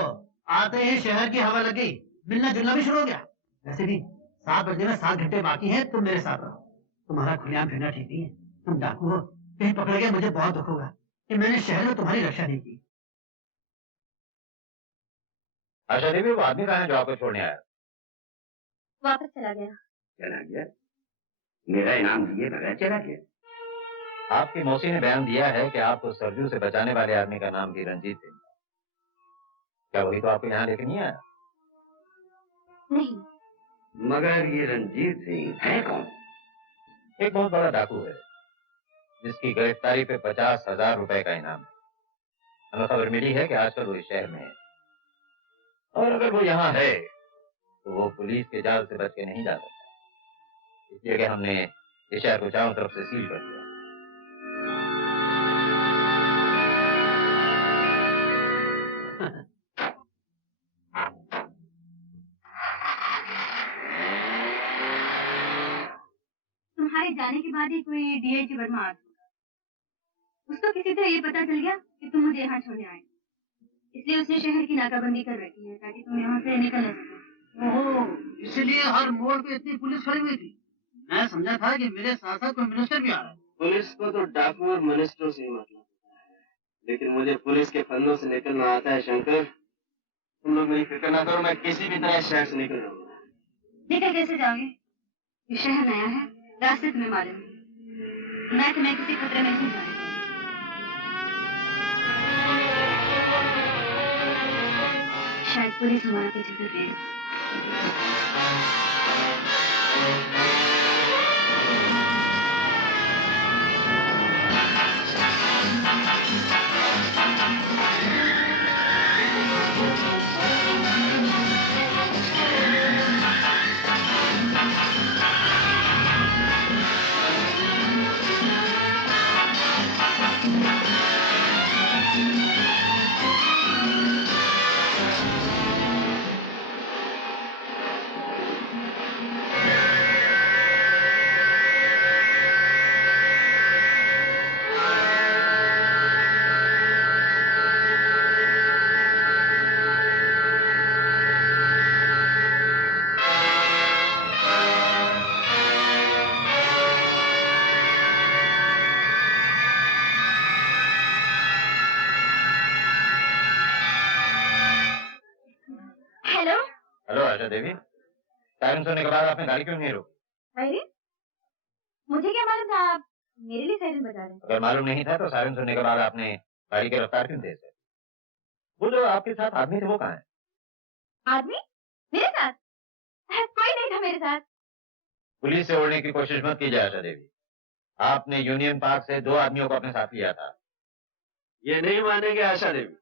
आते ही शहर की हवा लग गई, मिलना जुलना भी शुरू हो गया। वैसे भी 7 बजे में 7 घंटे बाकी हैं, तुम मेरे साथ रहो। तुम्हारा खुलेआम फिरना ठीक नहीं है, तुम डाकू हो, कहीं पकड़ गए मुझे बहुत दुख होगा कि मैंने शहर में तुम्हारी रक्षा नहीं की। आशा देवी, वो आदमी कहाँ है जो आपको छोड़ने आया? वापस चला गया। चला गया? मेरा इनाम दिए बगैर चला गया? आपकी मौसी ने बयान दिया है कि आपको सरजू से बचाने वाले आदमी का नाम भी रंजीत सिंह। क्या वही तो आपको यहाँ लेके नहीं आया? नहीं। मगर ये रंजीत सिंह है कौन? एक बहुत बड़ा डाकू है जिसकी गिरफ्तारी पे 50,000 रुपए का इनाम है। हमें खबर मिली है कि आजकल वो इस शहर में है, और अगर वो यहाँ है तो वो पुलिस के जाल से बच के नहीं जा सकता। इसलिए कि हमने इस शहर को चारों तरफ से सील कर दिया। तुम्हारे जाने के बाद ही कोई डीआईजी वर्मा आ गया। उसको किसी तरह ये पता चल गया कि तुम मुझे यहाँ छोड़ने आए, इसलिए उसने शहर की नाकाबंदी कर रखी है ताकि तुम यहाँ से निकल न सको। ओहो, इसलिए हर मोड़ पे इतनी पुलिस खड़ी हुई थी। मैं समझा था कि मेरे साथ साथ कोई मिनिस्टर भी आ रहा है। पुलिस को तो डाकू और मिनिस्टरों से ही मतलब होता है, लेकिन मुझे पुलिस के फंदों से निकलना आता है। शंकर, तुम लोग मेरी फिक्र ना करो, मैं किसी भी तरह शहर से निकल जाऊंगा। निकल कैसे जाओगे? ये शहर नया है, रास्ते तुम्हें मालूम है। मैं तुम्हें किसी खतरे में नहीं जाने दूंगी। शायद पुलिस हमारा पीछे कर रही है। देवी, सायरन सुनने के बाद आपने गाड़ी क्यों नहीं रोकी? अरे मुझे क्या मालूम था आप मेरे लिए सायरन बजा रहे हैं। अगर मालूम नहीं था तो सायरन सुनने के बाद आपने गाड़ी की रफ्तार क्यों तेज है? वो जो आपके साथ आदमी थे वो कहाँ है? आदमी मेरे साथ? कोई नहीं था मेरे साथ। पुलिस से उड़ने की कोशिश मत कीजिए आशा देवी। आपने यूनियन पार्क से 2 आदमियों को अपने साथ लिया था। ये नहीं मानेंगे आशा देवी।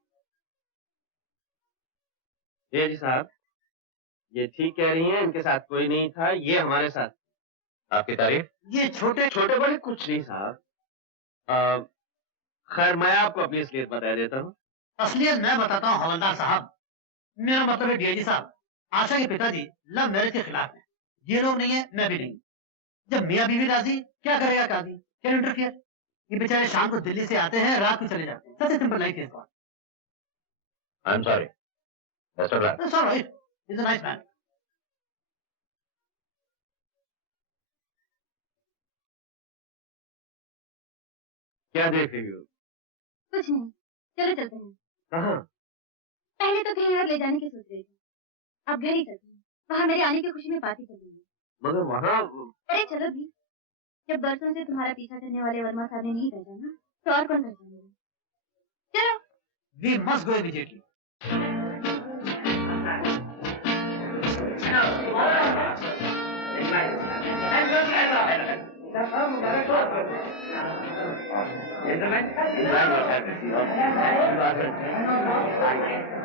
ये जी साहब, ये ठीक कह रही हैं, इनके साथ कोई नहीं था, ये हमारे साथ। आपकी तारीफ? ये छोटे छोटे बड़े कुछ नहीं साहब। खैर मैं आपको अपनी असलियत बता देता हूँ। असलियत मैं बताता हूँ हवलदार साहब। मेरा मतलब है डीआईजी साहब, आशा के पिताजी लव मैरिज के खिलाफ हैं। ये लोग नहीं है, मैं भी नहीं। जब मियाँ बीवी राजी, क्या करेगा काजी? Can interfere? ये बेचारे शाम को दिल्ली से आते हैं, रात को चले जाते हैं। सच सिंपल लाइफ है। I am sorry. That's all right. That's all right. He's a nice man. क्या देख रही हो? कुछ नहीं, चलो चलते हैं। कहाँ? पहले तो कहीं और ले जाने की सोच रही थी, अब घर ही चलते हैं। वहाँ मेरे आने की खुशी में पार्टी करेंगे। मगर वहाँ। अरे चलो भी, जब बरसों से तुम्हारा पीछा करने वाले वर्मा साहब ने नहीं पहचाना तो और कौन पहचानेगा? चलो। We must go immediately.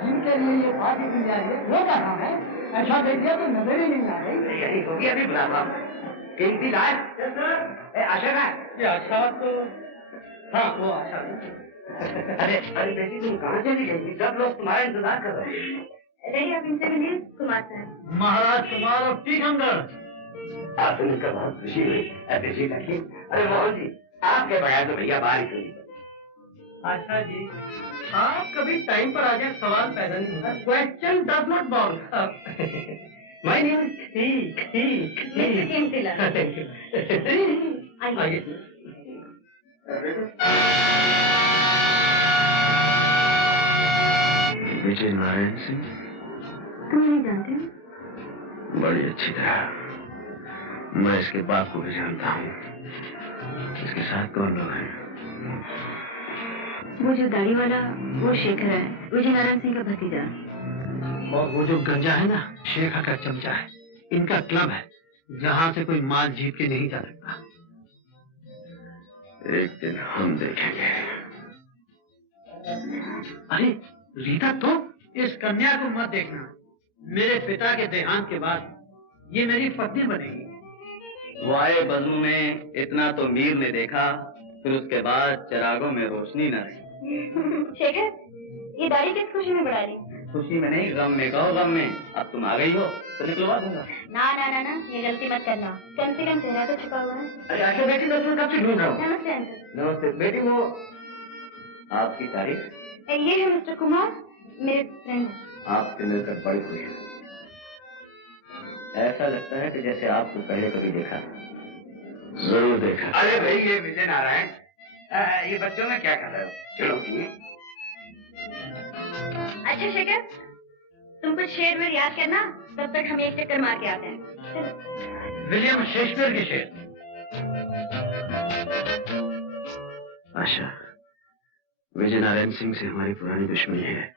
जिनके लिए ये पार्टी दी जा रही है वो क्या नाम है? ऐसा देख लिया तो नजर ही नहीं आ रही। यही होगी अभी बुलावा। कीमती लाल आशा का? ये आशा तो हाँ वो आशा। अरे बेटी तुम कहाँ चली गई? सब लोग तुम्हारा इंतजार कर रहे हैं। रेडी आप इनसे मिलिए कुमार साहब। महाराज कुमार अब ठीक अंदर। आपसे मिलकर बहुत खुशी हुई। अरे मोहन जी, आपके बगैर तो भैया बारिश हुई। आशा जी आप कभी टाइम पर आ जाए, सवाल पैदा नहीं होता। Question does not ball. My name ठीक ठीक मिस्टर केमतिला। आइए। विजय नारायण सिंह? तुम नहीं जानते हो? बड़ी अच्छी तरह। मैं इसके बाप को भी जानता हूँ। इसके साथ कौन लोग हैं? वो जो दाढ़ी वाला वो शेखर है, विजय नारायण सिंह का भतीजा। और वो जो गंजा है ना, शेखर का चमचा है। इनका क्लब है जहाँ से कोई माल जीत के नहीं जा सकता। एक दिन हम देखेंगे। अरे रीता, तो इस कन्या को मत देखना। मेरे पिता के देहांत के बाद ये मेरी पत्नी बनेगी। वाए बजू में इतना तो मीर ने देखा, फिर उसके बाद चिरागों में रोशनी न रही। शेखर, ये दाढ़ी किस खुशी में बढ़ा रही? खुशी में नहीं, गम में। कहो गम में। अब तुम आ गई हो तो निकलवा दूंगा। ना ना ना ना, ये गलती मत करना। कम से कम चेहरा तो छुपा हुआ है। अरे आशा बेटी, मैं तुम्हें कब से ढूंढ रहा हूँ। नमस्ते अंकल। नमस्ते बेटी। वो आपकी तारीफ? ये है मिस्टर कुमार, मेरे फ्रेंड। आपसे मिलकर बड़ी खुशी है। ऐसा लगता है कि जैसे आपको पहले कभी देखा। जरूर देखा। अरे भाई, ये विजय नारायण, ये बच्चों में क्या कर रहे हो? चलो अच्छा शेखर, तुम कुछ शेर वेर याद करना, तब तक हम एक चक्कर मार के आते हैं। विलियम शेक्सपियर के शेर। आशा, विजय नारायण सिंह से हमारी पुरानी दुश्मनी है।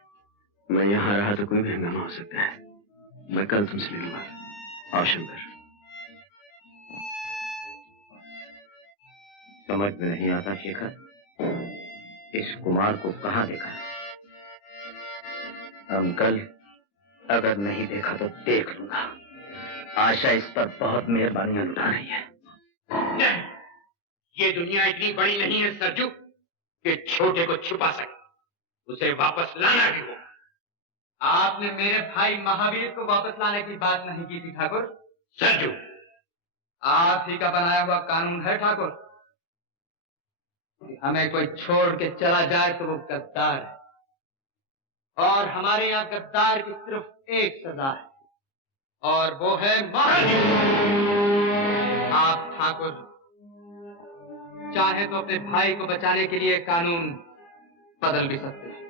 मैं यहाँ रहा तो कोई भी हंगामा हो सकता है। मैं कल तुमसे मिलूंगा। आओ शंकर। समझ में नहीं आता शेखर, इस कुमार को कहाँ देखा? अंकल, अगर नहीं देखा तो देख लूंगा। आशा इस पर बहुत मेहरबानियां लुटा रही है। नहीं, ये दुनिया इतनी बड़ी नहीं है सरजू कि छोटे को छुपा सके। उसे वापस लाना भी हो। आपने मेरे भाई महावीर को वापस लाने की बात नहीं की थी ठाकुर। सरजू, आप ही का बनाया हुआ कानून है ठाकुर। हमें कोई छोड़ के चला जाए तो वो गद्दार है, और हमारे यहाँ गद्दार की सिर्फ एक सजा है, और वो है मौत। आप ठाकुर चाहे तो अपने भाई को बचाने के लिए कानून बदल भी सकते हैं।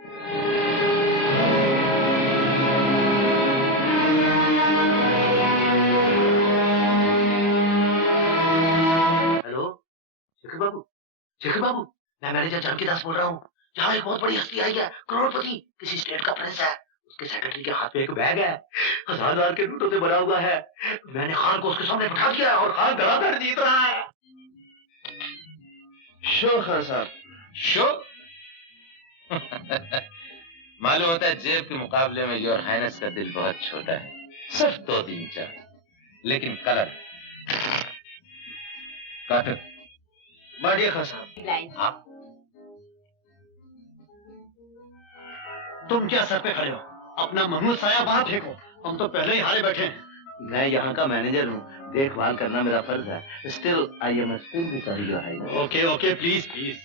हेलो शेखर बाबू। शेखर बाबू, मैं मैनेजर जानकी दास बोल रहा हूँ। जहाँ एक बहुत बड़ी हस्ती आई है, करोड़पति, किसी स्टेट का प्रिंस है, उसके सेक्रेटरी के हाथ में एक बैग है, 1000 के नोटों से भरा हुआ है। मैंने खान को उसके सामने बिठा दिया और खान धड़ाधड़ जीत रहा है। शो खान साहब, शो? मालूम होता है जेब के मुकाबले में योर हाइनेस का दिल बहुत छोटा है, सिर्फ 2-3 चार, लेकिन कलर काटन। बढ़िया खान साहब। हाँ, तुम क्या सर पे खड़े हो? अपना महमूद साया बाहर फेंको, हम तो पहले ही हारे बैठे हैं। मैं यहाँ का मैनेजर हूँ, देखभाल करना मेरा फर्ज है। Still I am extremely sorry your highness. Okay okay, please please.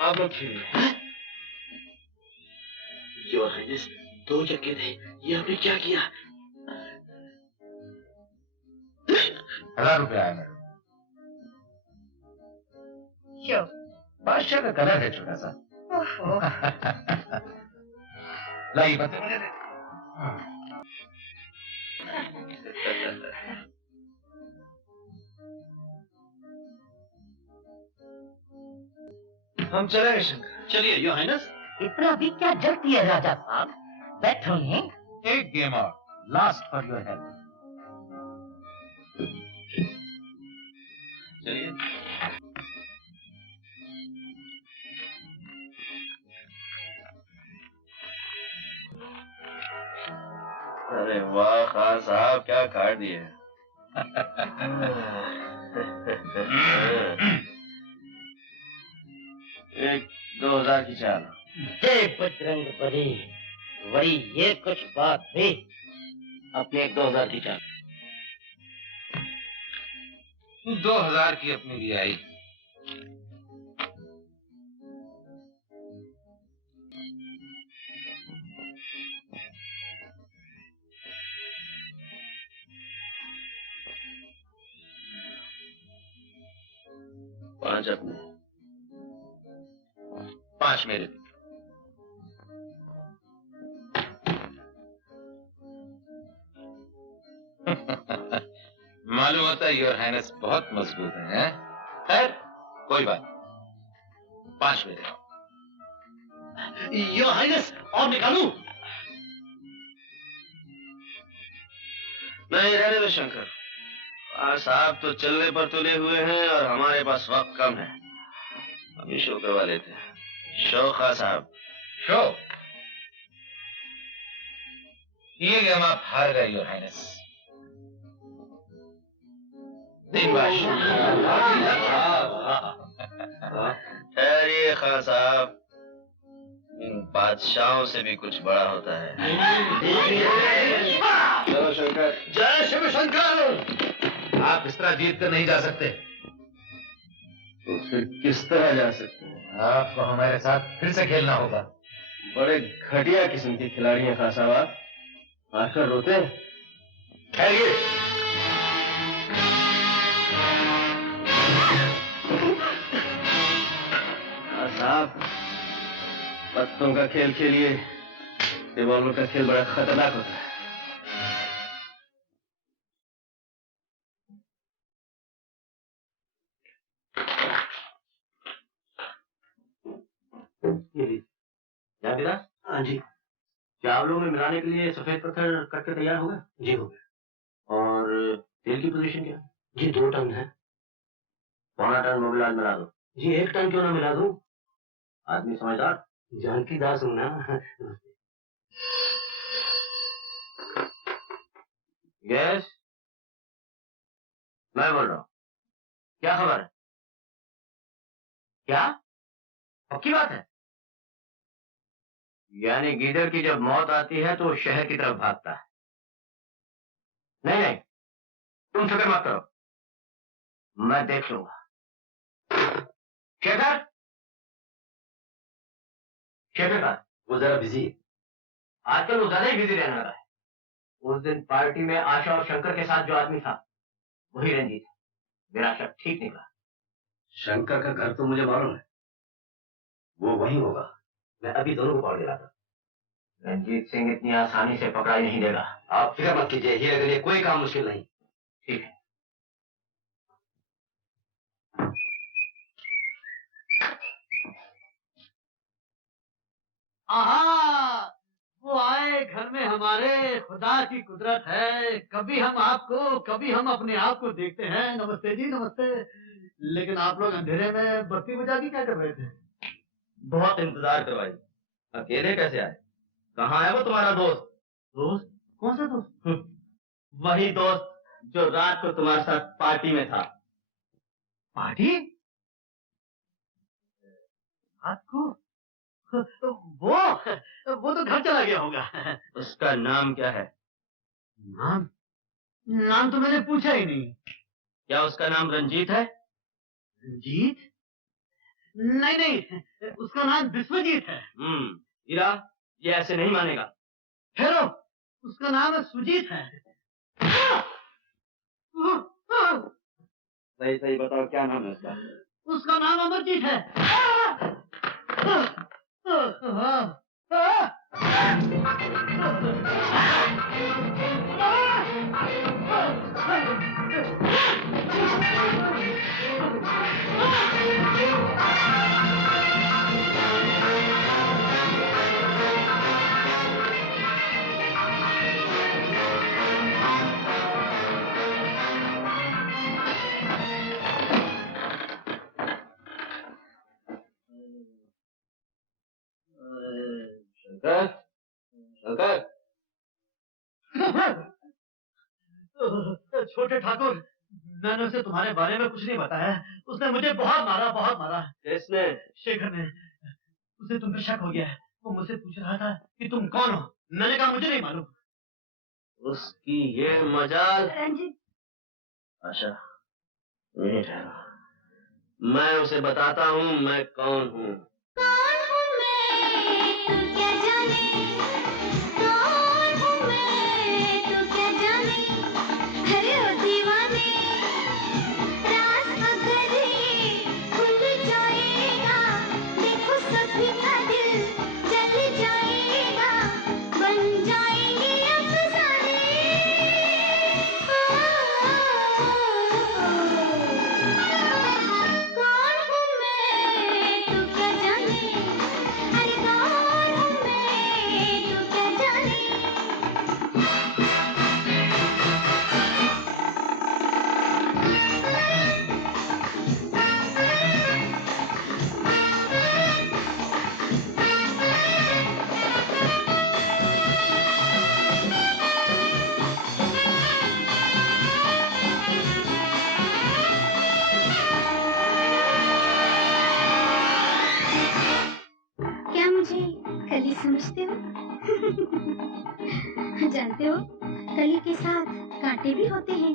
आप लोग खेलिए। योर हाइनेस, 2 चक्के थे, ये आपने क्या किया? 1000 रुपया आया मैडम। बादशाह का कलर है छोटा सा। लाइए बता मुझे दे। हम चले गए शंकर। चलिए योर हाइनेस। इतना भी क्या जल्दी है राजा साहब, बैठिए। एक गेम और, लास्ट फॉर योर हेल्प। चलिए। अरे वाह खान साहब, क्या काट दिए। एक 2000 की चाल। जय बजरंग बली, वही ये कुछ बात है। अपनी एक 2000 की चाल। 2000 की अपनी भी आई। पांच अपने, 5 मेरे थे। मालूम होता है योर हाइनेस बहुत मजबूत है। खैर कोई बात, 5 मेरे। योर हाइनेस, और निकालूं? नहीं, रहने दो शंकर। साहब तो चलने पर तुले हुए हैं और हमारे पास वक्त कम है। हम ही शो करवा लेते हैं। शो खान साहब। शो? ये गेम आप हार गए योर हाइनेस। ठहरिए खान साहब, इन बादशाहों से भी कुछ बड़ा होता है। चलो शंकर। जय शिव शंकर। आप इस तरह जीत कर नहीं जा सकते। तो फिर किस तरह जा सकते हैं? आपको हमारे साथ फिर से खेलना होगा। बड़े घटिया किस्म के खिलाड़ी हैं खान साहब आप, आकर रोते हैं। ठहरिए। साहब, पत्तों का खेल खेलिए, रिवॉल्वर का खेल बड़ा खतरनाक होता है। हाँ जी। चावलों में मिलाने के लिए सफेद पत्थर करके तैयार हो गया? जी हो गया। और तेल की पोजीशन क्या है? जी 2 टन है। 1.25 टन मोबिलाज मिला दो। जी 1 टन क्यों ना मिला दूं? आदमी समझदार। जानकी दास हूं ना। यस, मैं बोल रहा हूँ। क्या खबर है? क्या पक्की बात है? यानी गीदड़ की जब मौत आती है तो वो शहर की तरफ भागता है। नहीं नहीं, तुम फिक्र मत करो, मैं देख लूंगा। शेखर, शेखर का वो जरा बिजी है आजकल, वो ज्यादा ही बिजी रहने लगा है। उस दिन पार्टी में आशा और शंकर के साथ जो आदमी था वही रंजीत है। मेरा शक ठीक निकला। शंकर का घर तो मुझे मालूम है, वो वहीं होगा। मैं अभी दोनों को पकड़ के लाता। रंजीत सिंह इतनी आसानी से पकड़ाई नहीं देगा। आप फिक्र मत कीजिए, हीरे के लिए कोई काम मुश्किल नहीं। ठीक है। आहा, वो आए घर में हमारे, खुदा की कुदरत है। कभी हम आपको, कभी हम अपने आप को देखते हैं। नमस्ते जी, नमस्ते। लेकिन आप लोग अंधेरे में बत्ती बुझा के क्या कर रहे थे? बहुत इंतजार करवाई, अकेले कैसे आए? कहाँ है वो तुम्हारा दोस्त? दोस्त? कौन सा दोस्त? वही दोस्त जो रात को तुम्हारे साथ पार्टी में था। पार्टी? रात को? वो तो घर चला गया होगा। उसका नाम क्या है? नाम? नाम तो मैंने पूछा ही नहीं। क्या उसका नाम रंजीत है? रंजीत? नहीं नहीं, उसका नाम विश्वजीत है। हीरा, ये ऐसे नहीं मानेगा। हेलो, उसका नाम सुजीत है। सही सही बताओ, क्या नाम है उसका? उसका नाम अमरजीत है। शंकर, शंकर। छोटे ठाकुर, मैंने उसे तुम्हारे बारे में कुछ नहीं बताया। उसने मुझे बहुत मारा, बहुत मारा। किसने? शेखर ने। उसे तुम पे शक हो गया है। वो मुझसे पूछ रहा था कि तुम कौन हो। मैंने कहा मुझे नहीं मालूम। उसकी ये मजाल। रंजीत। अच्छा, यहीं ठहरो, मैं उसे बताता हूँ मैं कौन हूँ। कौन हूँ मैं, तू क्या जाने। कौन हूँ मैं, तू क्या जाने। अरे ओ दीवाने, राज अगर ये खुल जाएगा, देखो सभी का दिल जल जाएगा, बन जाएंगे अफसाने। कौन हूँ मैं, तू क्या जाने। अरे कौन हूँ मैं, तू क्या जाने। क्या मुझे कली समझते हो? जानते हो, कली के साथ कांटे भी होते हैं।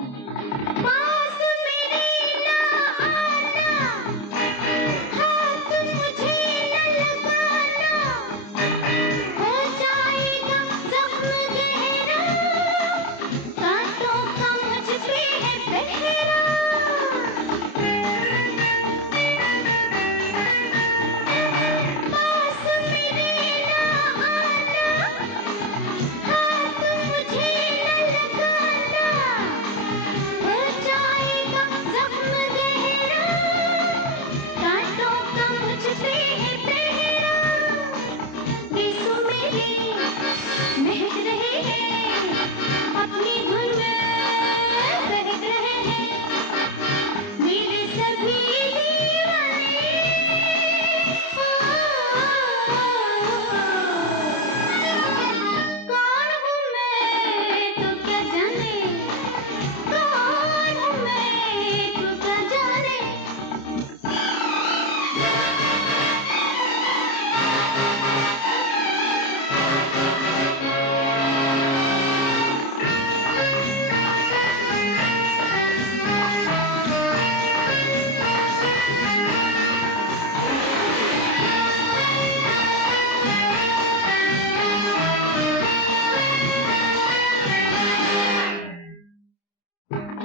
पास मेरे ना आना, हाथ मुझे न लगाना, हो जाएगा जख्म गहरा, कांटों का मुझ पे है पहरा। पास मेरे ना आना, हाथ मुझे न लगाना, हो जाएगा जख्म गहरा, कांटों का मुझ पे है पहरा। बेसुमेरे महक रहे हैं, अपनी धुन में बहक रहे हैं, मेरे सभी दीवाने। कौन हूँ मैं, तू क्या जाने। कौन हूँ मैं, तू क्या जाने।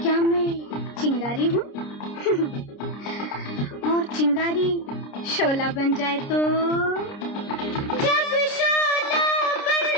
क्या मैं चिंगारी हूँ? और चिंगारी शोला बन जाए तो? जब शोला बन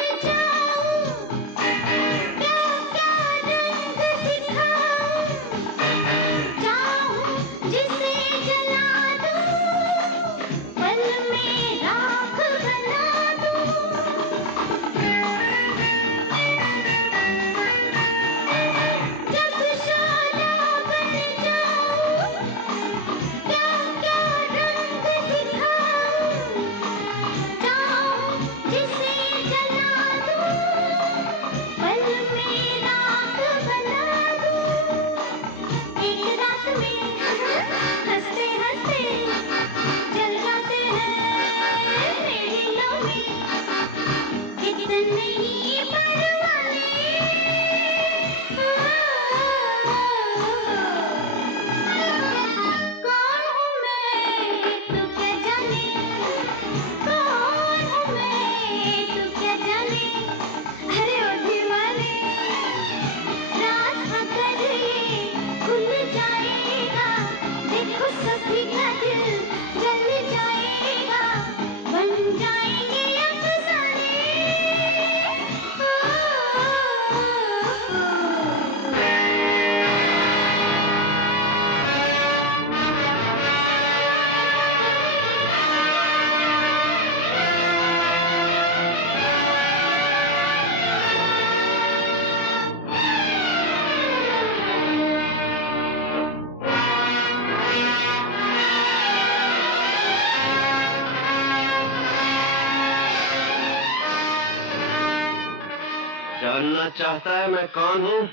जानना चाहता है मैं कौन हूँ?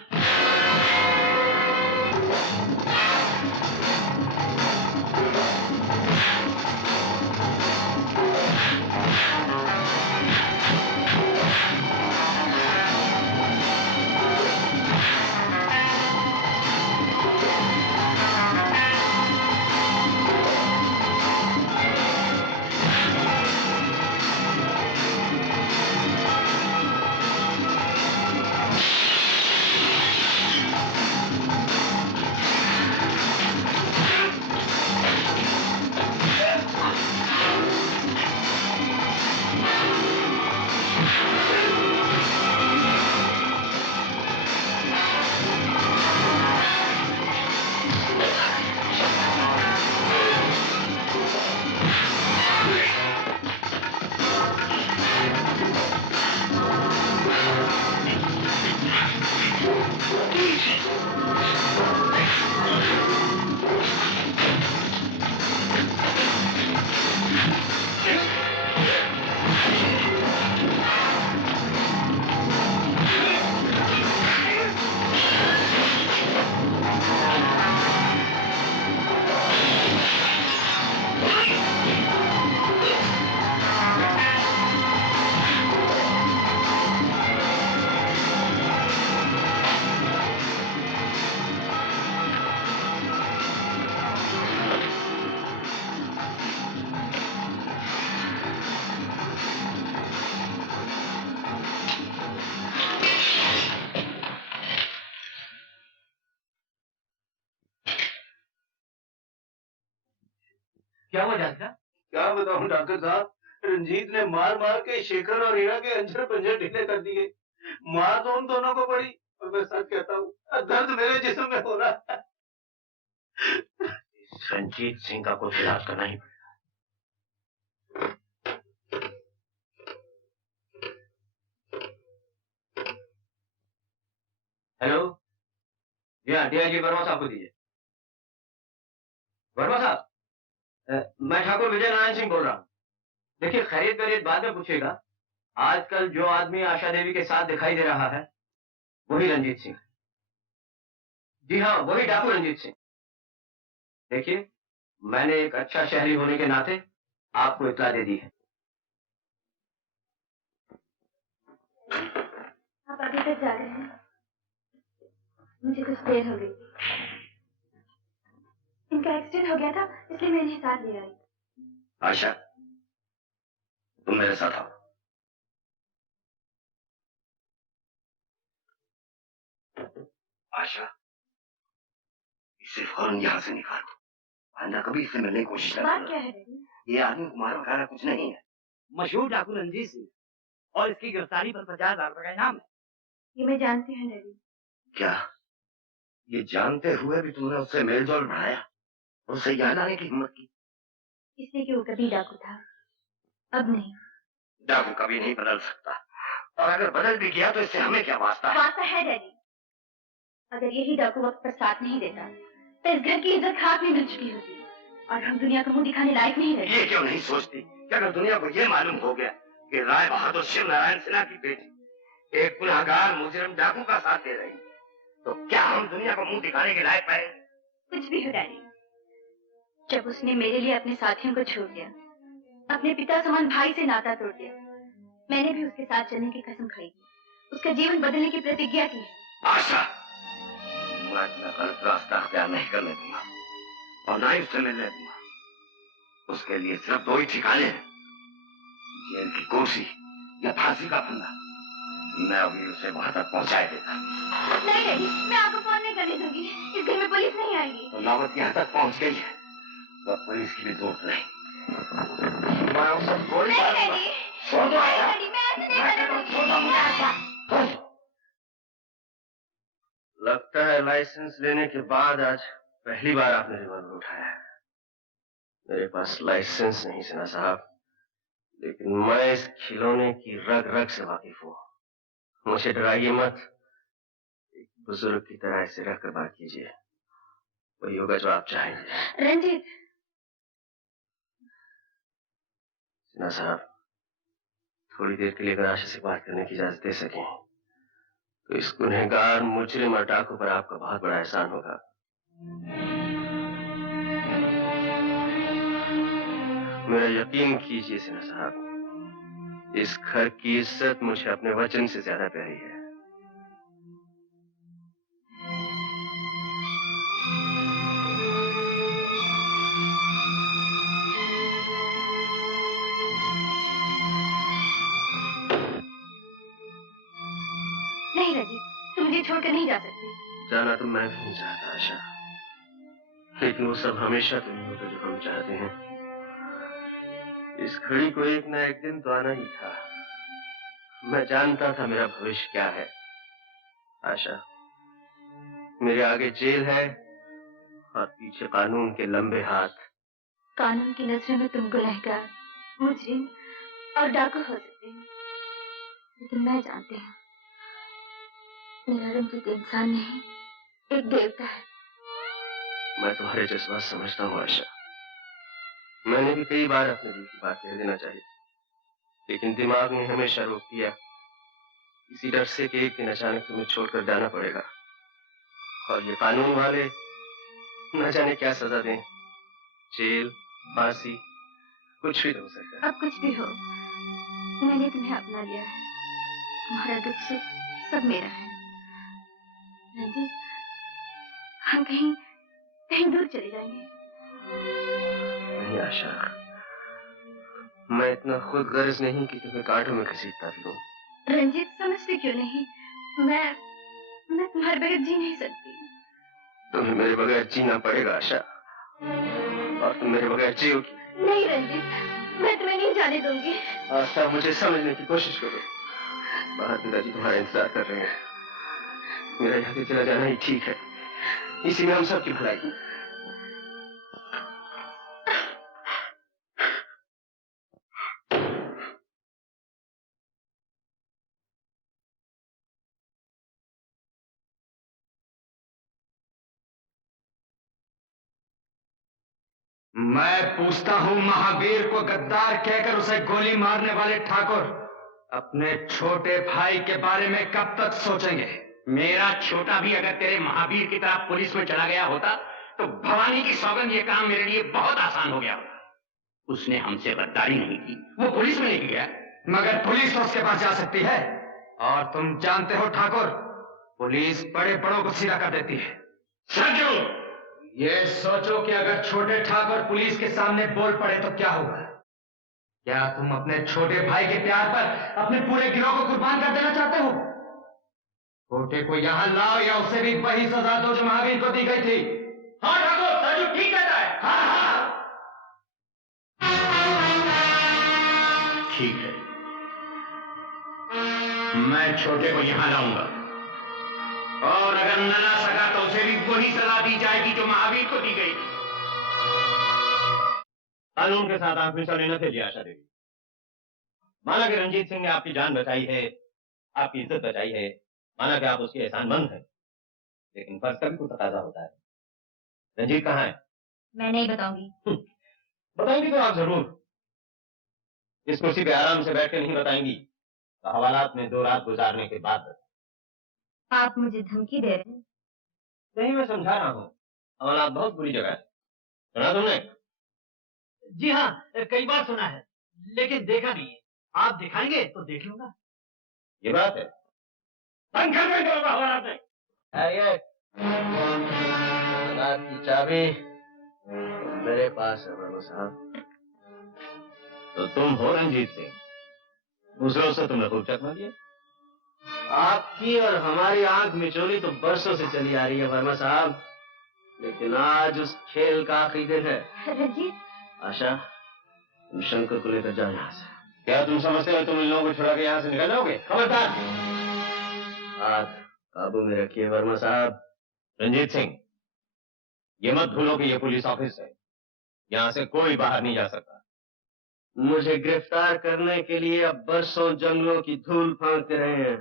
क्या वजह था? क्या बताऊं डॉक्टर साहब, रंजीत ने मार मार के शेखर और हीरा के अंजर पंजर ढीले कर दिए। मार तो उन दोनों को पड़ी, और मैं सच कहता हूँ दर्द मेरे जिस्म में हो रहा है। रंजीत सिंह का कुछ इलाज करना ही पड़ेगा। हेलो, ये डीआईजी वर्मा साहब को दीजिए। वर्मा साहब, मैं ठाकुर विजय नारायण सिंह बोल रहा हूँ। देखिए, खैरियत वैरियत बाद में पूछेगा। आजकल जो आदमी आशा देवी के साथ दिखाई दे रहा है वही रंजीत सिंह। जी हाँ, वही डाकू रंजीत सिंह। देखिए, मैंने एक अच्छा शहरी होने के नाते आपको इत्तला दे दी है। आप अभी तक जा रहे हैं? मुझे कुछ देर हो गई। इनका एक्सीडेंट हो गया था, इसलिए मैं इन्हें साथ ले आई। आशा, तुम मेरे साथ आओ। आशा, इसे फौरन यहाँ से निकाल दो। आंदा कभी इससे मिलने की कोशिश न करना। बात क्या है डैडी? ये आदमी को मारा खाना कुछ नहीं है। मशहूर डाकू रंजीत सिंह, और इसकी गिरफ्तारी पर 50,000 रुपए का इनाम है। ये मैं जानती हूँ डैडी। क्या ये जानते हुए भी तुमने उससे मेलजोल बढ़ाया, उससे यहाँ लाने की हिम्मत की? इसलिए कि वो कभी डाकू था, अब नहीं। डाकू कभी नहीं बदल सकता, और अगर बदल भी गया तो इससे हमें क्या वास्ता है? वास्ता है डैडी। अगर यही डाकू वक्त पर साथ नहीं देता तो इस घर की इज्जत खाक में मिल चुकी होती, और हम दुनिया को मुंह दिखाने लायक नहीं रहते। ये क्यों नहीं सोचती कि अगर दुनिया को ये मालूम हो गया कि राय बहादुर शिव नारायण सिन्हा की बेटी एक गुनहगार मुजरिम डाकू का साथ दे रही, तो क्या हम दुनिया को मुंह दिखाने के लायक पाए? कुछ भी हो डैडी, जब उसने मेरे लिए अपने साथियों को छोड़ दिया, अपने पिता समान भाई से नाता तोड़ दिया, मैंने भी उसके साथ चलने की कसम खाई थी, उसका जीवन बदलने की प्रतिज्ञा की है। आशा, मैं इतना गलत रास्ता अख्तियार नहीं करने दूंगा और ना ही उससे मिलने दूंगा। उसके लिए सिर्फ दो ही ठिकाने हैं, जेल की कुर्सी या फांसी का फंदा। मैं अभी उसे वहां तक पहुंचाए देता। नहीं डैडी, मैं आपको फोन नहीं करने दूंगी। इस घर में पुलिस नहीं आएगी। तो नौबत यहाँ तक पहुंच गई है तो पुलिस की भी जरूरत नहीं। मैं उसे गोली नहीं मारूंगा। डैडी, छोड़ दो नहीं आशा। डैडी, मैं ऐसे नहीं करने दूंगी। लगता है लाइसेंस लेने के बाद आज पहली बार आपने रिवॉल्वर उठाया है। मेरे पास लाइसेंस नहीं सेना साहब, लेकिन मैं इस खिलौने की रग रग से वाकिफ हूँ। मुझे डराइए मत, एक बुजुर्ग की तरह ऐसे रहकर बात कीजिए, वही होगा जो आप चाहेंगे। रंजीत, सेना साहब, थोड़ी देर के लिए अगर आशा से बात करने की इजाजत दे सकें तो इस गुनहगार मुजरिम और डाकू पर आपका बहुत बड़ा एहसान होगा। मेरा यकीन कीजिए सेना साहब, इस घर की इज्जत मुझे अपने वचन से ज्यादा प्यारी है। नहीं रंजीत, तुम मुझे छोड़कर नहीं जा सकते। जाना तो मैं भी नहीं चाहता आशा, लेकिन वो सब हमेशा तो नहीं होता जो हम चाहते हैं। इस घड़ी को एक ना एक दिन तो आना ही था। मैं जानता था मेरा भविष्य क्या है। आशा, मेरे आगे जेल है और पीछे कानून के लंबे हाथ। कानून की नजरों में तुम गुनहगार, मुजरिम और डाकू हो सकते हो, लेकिन मैं जानती हूँ मेरा रंजीत इंसान नहीं, एक देवता है। मैं तुम्हारे जज्बात समझता हूँ आशा। मैंने भी कई बार अपने दिल की बात कह देना चाहिए, लेकिन दिमाग ने हमेशा रोक दिया, इसी डर से कि एक दिन अचानक तुम्हें छोड़कर जाना पड़ेगा और ये कानून वाले न जाने क्या सजा दें, जेल, फांसी, कुछ भी हो सकता है। अब कुछ भी हो, मैंने तुम्हें अपना लिया है, तुम्हारा दुख सुख सब मेरा है। रंजीत, हम कहीं कहीं दूर चले जाएंगे। नहीं आशा, मैं इतना खुद गर्ज नहीं कि तुम्हें कांटों में घसीटता फिरूं। रंजीत, समझते क्यों नहीं? मैं तुम्हारे बगैर जी नहीं सकती। तुम्हें मेरे बगैर जीना पड़ेगा आशा, और तुम मेरे बगैर जियोगी। नहीं रंजीत, मैं तुम्हें नहीं जाने दूंगी। आशा, मुझे समझने की कोशिश करो। बाहर पिताजी तुम्हारा इंतजार कर रहे हैं। मेरा यहाँ से चला जाना ही ठीक है, इसी में हम सबकी भलाई है। मैं पूछता हूं, महावीर को गद्दार कहकर उसे गोली मारने वाले ठाकुर अपने छोटे भाई के बारे में कब तक सोचेंगे? मेरा छोटा भी अगर तेरे महावीर की तरह पुलिस में चला गया होता तो भवानी की सौगंध ये काम मेरे लिए बहुत आसान हो गया होता। उसने हमसे गद्दारी नहीं की, वो पुलिस में नहीं गया। मगर पुलिस तो उसके पास जा सकती है, और तुम जानते हो ठाकुर, पुलिस बड़े बड़ों को सीधा कर देती है। सरजू, ये सोचो कि अगर छोटे ठाकुर पुलिस के सामने बोल पड़े तो क्या होगा? क्या तुम अपने छोटे भाई के प्यार पर अपने पूरे गिरोह को कुर्बान कर देना चाहते हो? छोटे को यहाँ लाओ या उसे भी वही सजा दो जो महावीर को दी गई थी। हाँ ठाकुर, सरजू ठीक कहता है। हाँ हाँ, ठीक है, मैं छोटे को यहाँ लाऊंगा, और अगर न ला सका तो उसे भी वही सजा दी जाएगी जो महावीर को दी गई थी। कानून के साथ आप मिसल लेना चाहिए आशा देवी। माना कि रंजीत सिंह ने आपकी जान बचाई है, आपकी इज्जत बचाई है, माना कि आप उसके एहसानमंद हैं, लेकिन फर्ज का भी कुछ तकाजा होता है। रंजीत कहाँ है? मैं नहीं बताऊंगी। बताएंगी तो आप जरूर। इस कुर्सी पे आराम से बैठ के नहीं बताएंगी तो हवालात में 2 रात गुजारने के बाद। आप मुझे धमकी दे रहे हैं? नहीं, मैं समझा रहा हूँ, हवालात बहुत बुरी जगह है। सुना तुमने? जी हाँ, कई बार सुना है, लेकिन देखा नहीं है। आप दिखाएंगे तो देख लूंगा। ये बात है। रात की चाबी मेरे पास है वर्मा साहब। तो तुम हो रंजीत सिंह, दूसरों से तुमने खूब चकमा दिया। आपकी और हमारी आंख मिचोली तो बरसों से चली आ रही है वर्मा साहब, लेकिन आज उस खेल का आखिरी दिन है। रंजीत, आशा, तुम शंकर को लेकर जाओ यहाँ से। क्या तुम समझते हो तुम इन लोगों को छुड़ा के यहाँ से निकल जाओगे? खबरदार! हाथ काबू में रखिए वर्मा साहब। रंजीत सिंह, ये मत भूलो कि ये पुलिस ऑफिस है, यहाँ से कोई बाहर नहीं जा सकता। मुझे गिरफ्तार करने के लिए अब बरसों जंगलों की धूल फांकते रहे हैं,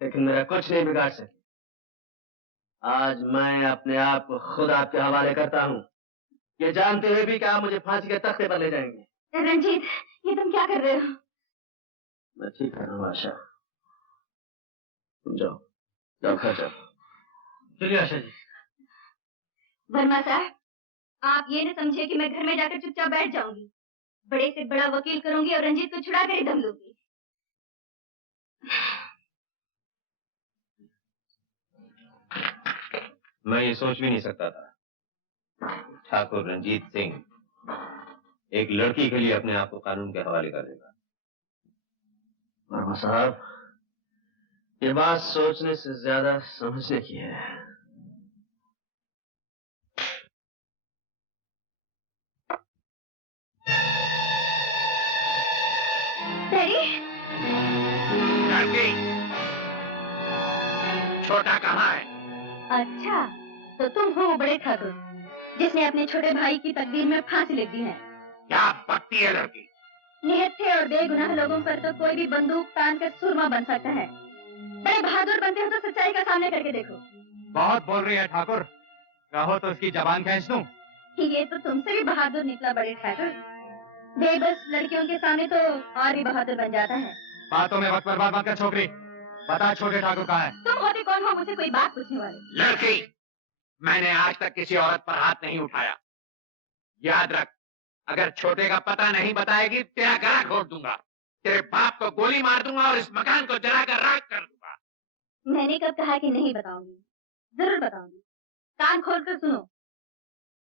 लेकिन मेरा कुछ नहीं बिगाड़ सके। आज मैं अपने आप को खुद आपके हवाले करता हूँ, ये जानते हुए भी कि आप मुझे फांसी के तख्ते पर ले जाएंगे। रंजीत, ये तुम क्या कर रहे हो? मैं ठीक कर रहा हूँ आशा, तुम जाओ, जाओ घर जाओ। चलिए आशा जी। वर्मा साहब, आप ये न समझे कि मैं घर में जाकर चुपचाप बैठ जाऊंगी। बड़े से बड़ा वकील करूंगी और रंजीत को छुड़ा कर ही दम लूंगी। मैं ये सोच भी नहीं सकता था ठाकुर रंजीत सिंह एक लड़की के लिए अपने आप को कानून के हवाले कर देगा। वर्मा साहब, ये बात सोचने से ज्यादा समझने की है। डैडी, छोटा कहाँ है? अच्छा, तो तुम हो बड़े ठाकुर जिसने अपने छोटे भाई की तकदीर में फांसी लिख दी है। क्या पकती है लड़की? निहत्थे और बेगुनाह लोगों पर तो कोई भी बंदूक तान कर सुरमा बन सकता है। बड़े बहादुर बनते हो तो सच्चाई का सामने करके देखो। बहुत बोल रही है ठाकुर, कहो तो उसकी जबान खींच दूं। ये तो तुमसे भी बहादुर निकला बड़े ठाकुर। बेबस लड़कियों के सामने तो और भी बहादुर बन जाता है। बातों में वक्त बर्बाद मत कर छोकरी, बता छोटे ठाकुर कहाँ है? तुम होते कौन हो मुझसे कोई बात पूछने वाले? लड़की, मैंने आज तक किसी औरत पर हाथ नहीं उठाया। याद रख, अगर छोटे का पता नहीं बताएगी तेरा गला घोट दूंगा, तेरे बाप को गोली मार दूंगा और इस मकान को जलाकर राख कर दूंगा। मैंने कब कहा कि नहीं बताऊंगी? जरूर बताऊंगी। कान खोल कर सुनो,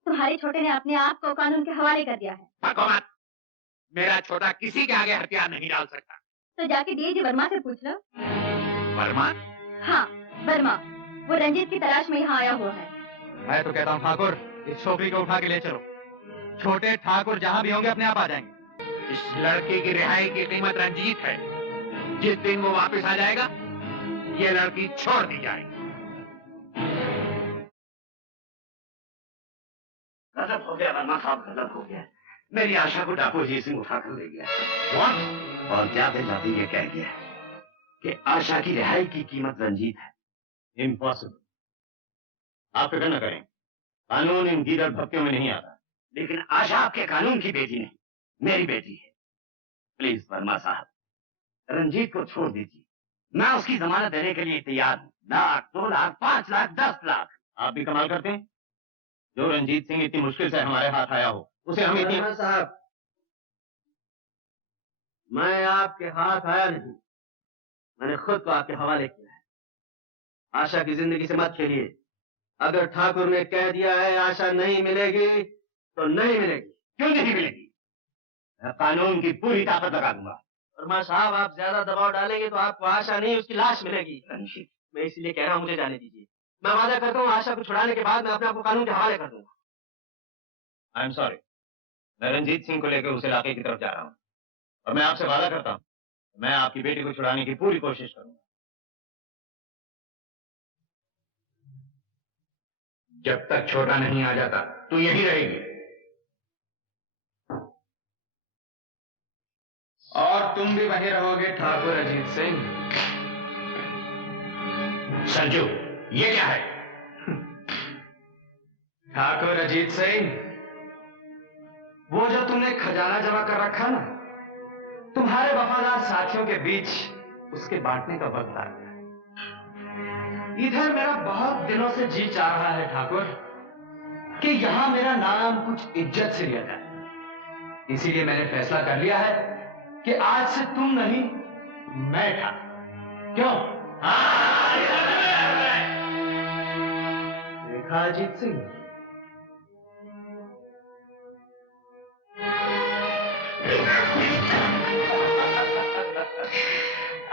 तुम्हारे छोटे ने अपने आप को कानून के हवाले कर दिया है। भगो मत, मेरा छोटा किसी के आगे हथियार नहीं डाल सकता। तो जाके डीआईजी वर्मा से पूछ लो। वर्मा? हाँ, वर्मा, वो रंजीत की तलाश में यहाँ आया हुआ है। मैं तो कहता हूँ ठाकुर, इस छोकरी को उठा के ले चलो। छोटे ठाकुर जहाँ भी होंगे अपने आप आ जाएंगे। इस लड़की की रिहाई की कीमत रंजीत है। जिस दिन वो वापस आ जाएगा, ये लड़की छोड़ दी जाएगी। गजब हो गया वर्मा साहब, गजब हो गया। मेरी आशा को डाकू जी सिंह उठा कर ले गया। What? और जाते जाते ये कह गया कि आशा की रिहाई की कीमत रंजीत है। इम्पॉसिबल। आप फिक्र न करें, कानून इन गीदड़ भक्तियों में नहीं आता। लेकिन आशा आपके कानून की बेटी नहीं, मेरी बेटी है। प्लीज वर्मा साहब, रंजीत को छोड़ दीजिए। मैं उसकी जमानत देने के लिए तैयार हूँ। 1 लाख, 2 लाख, 5 लाख, 10 लाख। आप भी कमाल करते हैं। जो रंजीत सिंह इतनी मुश्किल से हमारे हाथ आया हो, उसे हम इतनी... वर्मा साहब, मैं आपके हाथ आया नहीं, मैंने खुद को आपके हवाले किया है। आशा की जिंदगी से मत खेलिए। अगर ठाकुर ने कह दिया है आशा नहीं मिलेगी तो नहीं मिलेगी। क्यों नहीं मिलेगी? मैं कानून की पूरी ताकत लगा दूंगा। वर्मा साहब, आप ज्यादा दबाव डालेंगे तो आपको आशा नहीं उसकी लाश मिलेगी। मैं इसलिए कह रहा हूँ, मुझे जाने दीजिए। मैं वादा करता हूँ आशा को छुड़ाने के बाद मैं अपने आप को कानून के हवाले कर दूंगा। आई एम सॉरी, मैं रंजीत सिंह को लेकर उस इलाके की तरफ जा रहा हूँ और मैं आपसे वादा करता हूँ मैं आपकी बेटी को छुड़ाने की पूरी कोशिश करूंगा। जब तक छोटा नहीं आ जाता तू यहीं रहेगी। और तुम भी वहीं रहोगे ठाकुर अजीत सिंह। संजू, ये क्या है? ठाकुर अजीत सिंह, वो जो तुमने खजाना जमा कर रखा ना, तुम्हारे वफादार साथियों के बीच उसके बांटने का वक्त आ गया। इधर मेरा बहुत दिनों से जी चाह रहा है ठाकुर कि यहां मेरा नाम कुछ इज्जत से लिया जाए। इसीलिए मैंने फैसला कर लिया है कि आज से तुम नहीं मैं था। क्यों? देखा अजीत सिंह,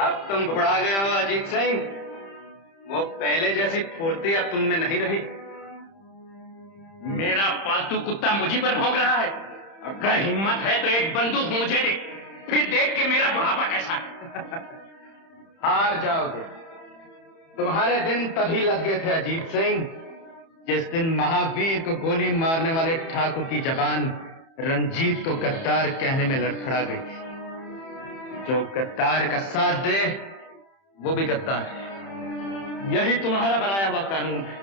अब तुम घुड़ा गए हो अजीत सिंह। वो पहले जैसी फुर्ती अब तुम में नहीं रही। मेरा पालतू कुत्ता मुझी पर भौंक रहा है। अगर हिम्मत है तो एक बंदूक मुझे दे, फिर देख के मेरा बुढ़ापा कैसा है। हार जाओगे। तुम्हारे दिन तभी लग गए थे अजीत सिंह, जिस दिन महावीर को गोली मारने वाले ठाकुर की जबान रंजीत को गद्दार कहने में लड़खड़ा गई। जो गद्दार का साथ दे वो भी गद्दार है। यही तुम्हारा बनाया हुआ कानून है,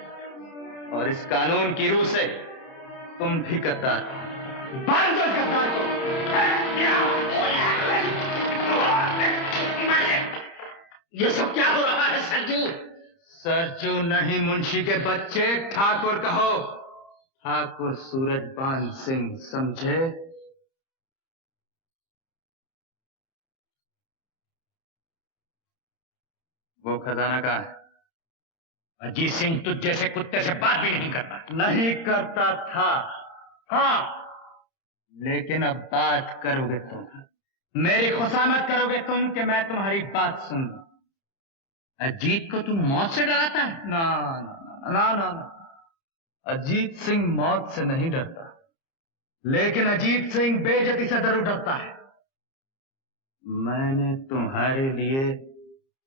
और इस कानून की रूह से तुम भी गद्दार हो। बांध दो इस गद्दार को। ये सब क्या हो रहा है सरजू? सरजू नहीं मुंशी के बच्चे, ठाकुर कहो। ठाकुर सूरजबान सिंह, समझे? वो खजाना कहाँ है? अजीत सिंह तुझ जैसे कुत्ते से बात भी नहीं करता। नहीं करता था, हाँ, लेकिन अब बात करोगे तुम। मेरी खुशामद करोगे तुम कि मैं तुम्हारी बात सुन लूं। अजीत को तू मौत से डराता है? ना ना ना ना ना, अजीत सिंह मौत से नहीं डरता, लेकिन अजीत सिंह बेइज्जती से जरूर डरता है। मैंने तुम्हारे लिए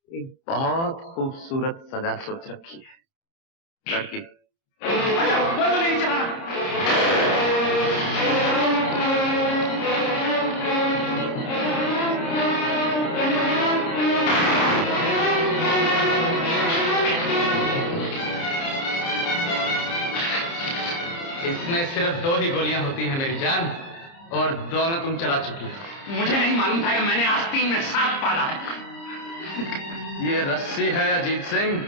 एक बहुत खूबसूरत सजा सोच रखी है। लड़की इसमें सिर्फ 2 ही गोलियां होती हैं मेरी जान, और दोनों तुम चला चुकी हो। मुझे नहीं मालूम था कि मैंने आस्तीन में सांप पाला है। ये रस्सी है अजीत सिंह,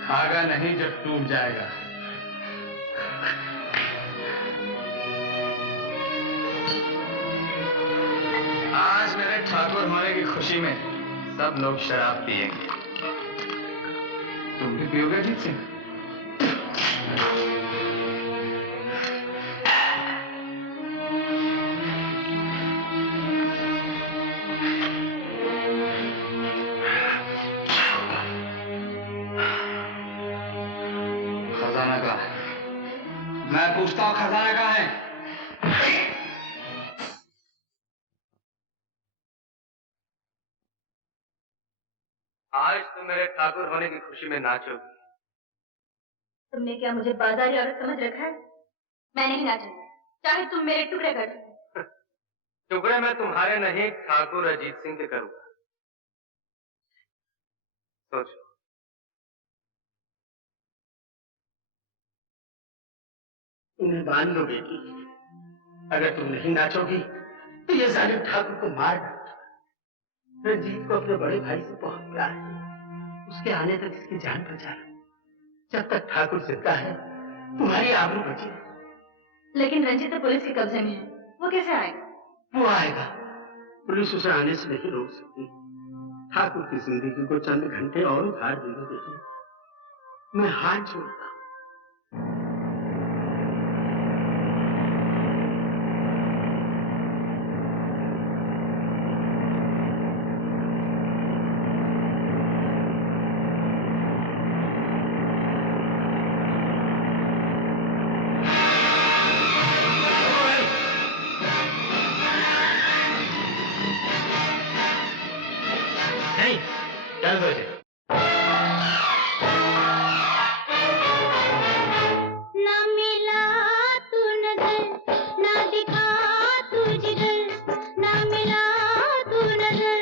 धागा नहीं जो टूट जाएगा। आज मेरे ठाकुर होने की खुशी में सब लोग शराब पिएंगे। तुम भी पियोगे अजीत सिंह? खजाना कहाँ है? मैं पूछता हूँ, खजाना कहाँ है? आज तुम मेरे ठाकुर होने की खुशी में नाचोगी। तुमने क्या मुझे बाजारी औरत समझ रखा है? मैं नहीं नाचूंगी, चाहे तुम मेरे टुकड़े कर दो। टुकड़े मैं तुम्हारे नहीं, ठाकुर अजीत सिंह के करूंगा। सोचो। उन्हें मान लो बेटी, अगर तुम नहीं नाचोगी तो ये जालिम ठाकुर को मार डालेगा। रंजीत को अपने बड़े भाई से बहुत प्यार है, उसके आने तक इसकी जान बचा लो। जब तक ठाकुर जिंदा है तुम्हारी आबरू बची है। लेकिन रंजीत तो पुलिस के कब्जे में है, वो कैसे आएगा? वो आएगा, पुलिस उसे आने से नहीं रोक सकती। ठाकुर की जिंदगी को चंद घंटे और उधार दे दो बेटी, मैं हाथ जोड़ता हूं। चल दो इसे। ना मिला तू नजर, ना दिखा तू जिगर, ना मिला तू नजर,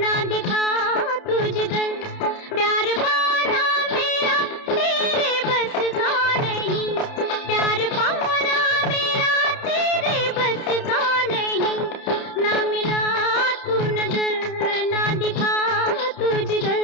ना दिखा तू जिगर। प्यार पाना मेरा तेरे बस का नहीं, प्यार पाना मेरा तेरे बस का नहीं। ना मिला तू नजर, ना दिखा तू जिगर।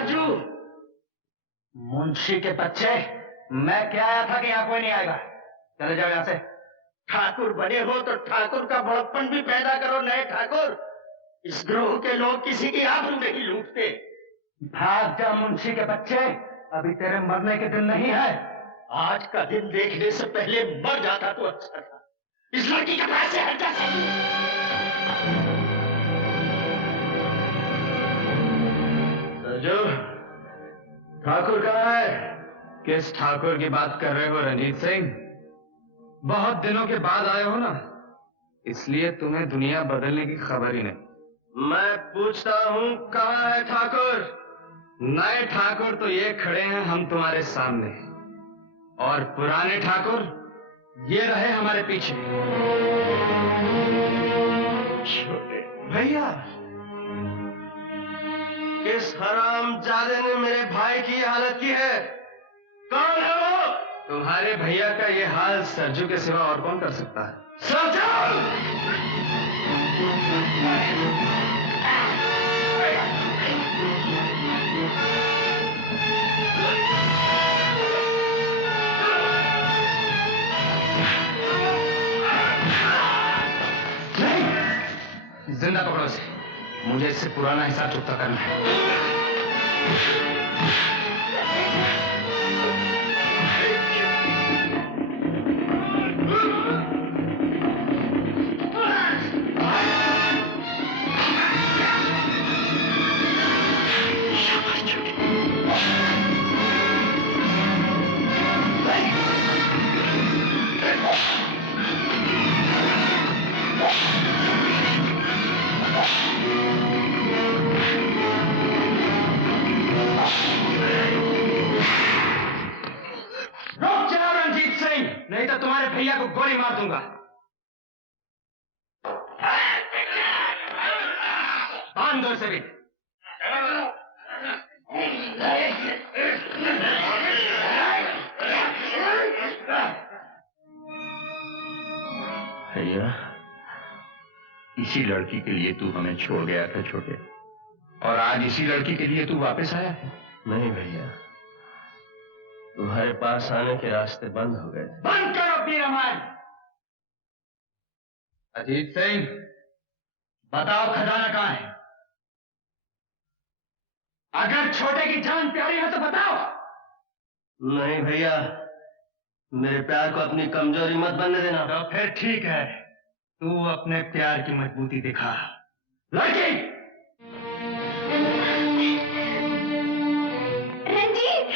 सरजू, मुंशी के बच्चे, मैं क्या आया था कि यहाँ कोई नहीं आएगा। चले जाओ यहाँ से। ठाकुर बने हो तो ठाकुर का बड़प्पन भी पैदा करो। नए ठाकुर, इस ग्रोह के लोग किसी की आबरू नहीं लूटते। भाग जा मुंशी के बच्चे, अभी तेरे मरने के दिन नहीं है। आज का दिन देखने से पहले मर जाता तो अच्छा था। इस लड़की के पास से हट जा। सरजू, ठाकुर कहाँ है? किस ठाकुर की बात कर रहे हो रंजीत सिंह? बहुत दिनों के बाद आए हो ना, इसलिए तुम्हें दुनिया बदलने की खबर ही नहीं। मैं पूछता हूँ कहाँ है ठाकुर? नए ठाकुर तो ये खड़े हैं हम तुम्हारे सामने, और पुराने ठाकुर ये रहे हमारे पीछे। छोटे भैया, किस हरामजादे ने मेरे भाई की हालत की है? कौन है वो? तुम्हारे भैया का ये हाल सरजू के सिवा और कौन कर सकता है? नहीं, जिंदा पकड़ो इसे। मुझे इससे पुराना हिसाब चुकता करना है। नहीं तो तुम्हारे भैया को गोली मार दूंगा। बांध दो इसे भी। भैया, इसी लड़की के लिए तू हमें छोड़ गया था छोटे, और आज इसी लड़की के लिए तू वापस आया है? नहीं भैया, तुम्हारे पास आने के रास्ते बंद हो गए। बंद करो अपनी रामायण। अजीत सिंह, बताओ खजाना कहाँ है? अगर छोटे की जान प्यारी है तो बताओ। नहीं भैया, मेरे प्यार को अपनी कमजोरी मत बनने देना। तो फिर ठीक है, तू अपने प्यार की मजबूती दिखा। लड़की, रंजीत,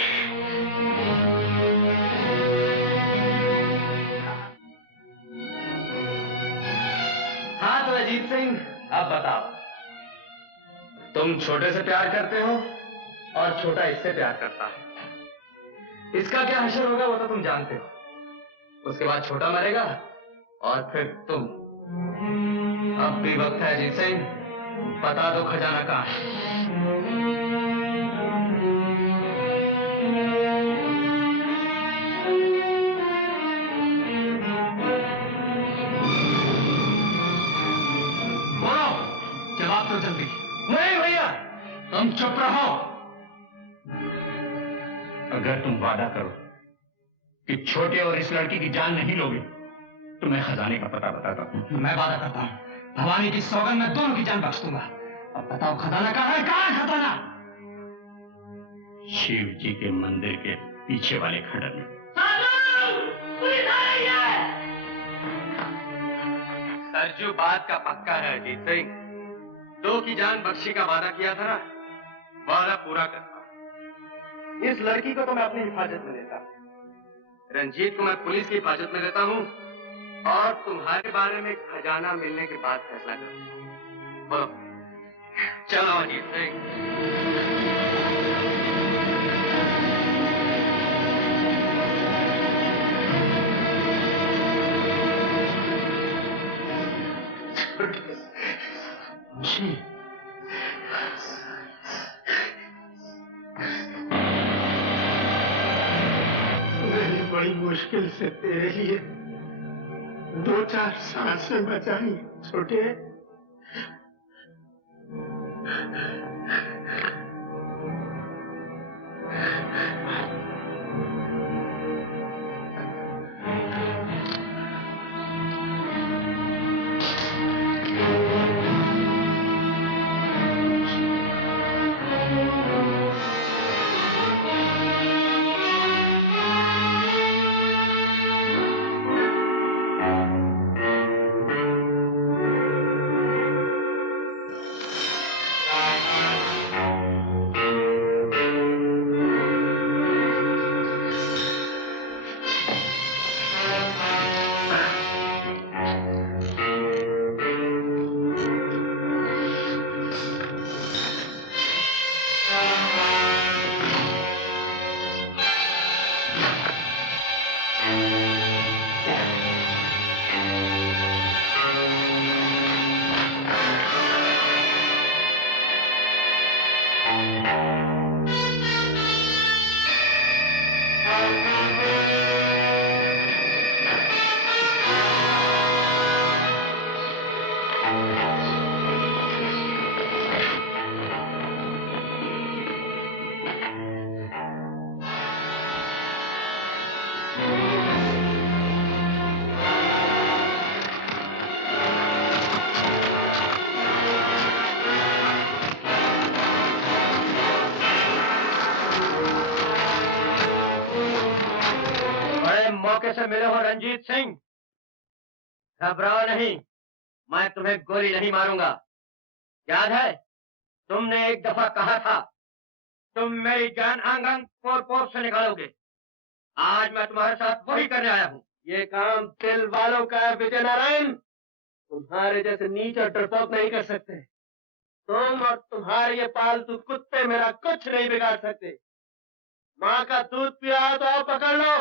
हाँ तो अजीत सिंह, अब बताओ, तुम छोटे से प्यार करते हो और छोटा इससे प्यार करता है। इसका क्या हशर होगा वो तो तुम जानते हो। उसके बाद छोटा मरेगा और फिर तुम। अब भी वक्त है अजीत सिंह, बता दो खजाना कहाँ है। बोलो, जवाब दो जल्दी। नहीं भैया, तुम चुप रहो। अगर तुम वादा करो कि छोटे और इस लड़की की जान नहीं लोगे तो मैं खजाने का पता बताता हूँ। मैं वादा करता हूँ, भवानी की सौगंध में दोनों की जान बख्श दूंगा। अब बताओ खजाना कहाँ है? कहाँ है खजाना? शिव जी के मंदिर के पीछे वाले खंडर में। सरजू बात का पक्का है अजीत सिंह। 2 की जान बख्शी का वादा किया था ना, वादा पूरा करता। इस लड़की को तो मैं अपनी हिफाजत में लेता, रंजीत को मैं पुलिस की हिफाजत में लेता हूँ, और तुम्हारे बारे में खजाना मिलने के बाद फैसला करूंगा। बोलो, चलो अजीत सिंह। मैंने बड़ी मुश्किल से तेरे लिए 2-4 सांसें बचाई छोटे। मौके से मिले हो रंजीत सिंह, घबराओ नहीं, मैं तुम्हें गोली नहीं मारूंगा। याद है तुमने एक दफा कहा था तुम मेरी जान आंगन पोर पोर से निकालोगे। आज मैं तुम्हारे साथ वही करने आया हूँ। ये काम दिल वालों का है विजय नारायण, तुम्हारे जैसे नीच और डरपोक नहीं कर सकते। तुम और तुम्हारे ये पालतू कुत्ते मेरा कुछ नहीं बिगाड़ सकते। माँ का दूध पिया तो आप पकड़ लो।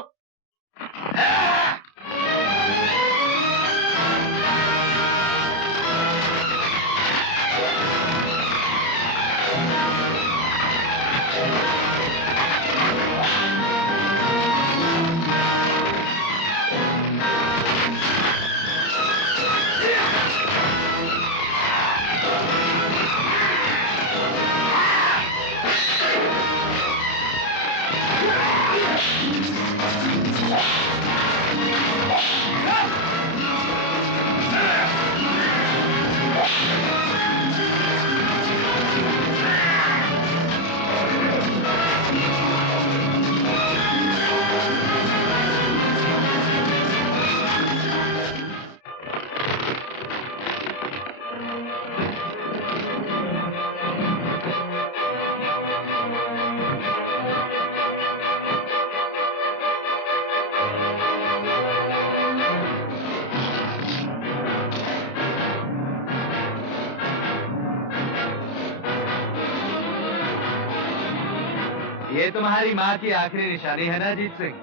ये तुम्हारी माँ की आखिरी निशानी है ना अजीत सिंह?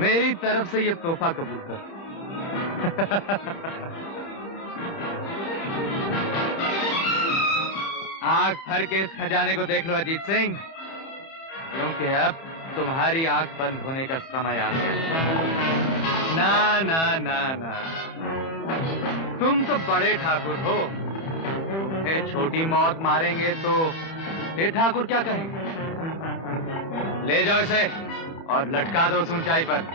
मेरी तरफ से ये तोहफा कबूल कर। आंख भर के इस खजाने को देख लो अजीत सिंह, क्योंकि अब तुम्हारी आंख बंद होने का समय आ गया। ना ना ना ना, तुम तो बड़े ठाकुर हो, तुम्हें छोटी मौत मारेंगे तो ये ठाकुर क्या कहेंगे? ले जाओ इसे और लटका दो उस ऊंचाई पर।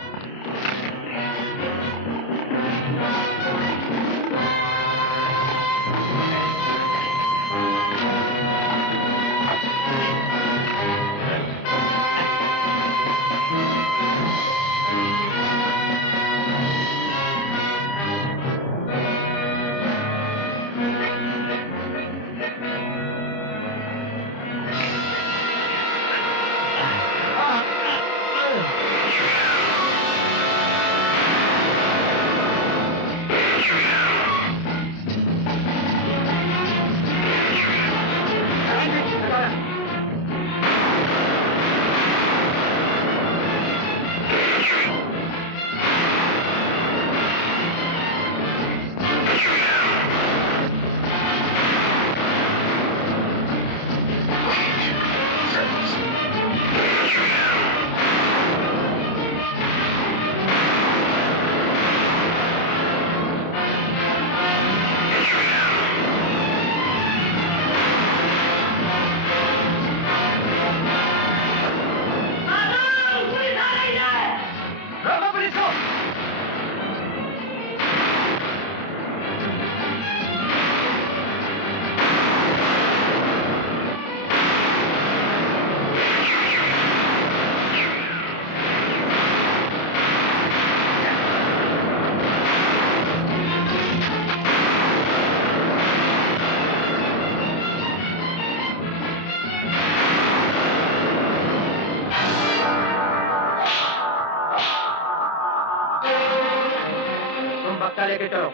लेके चलो।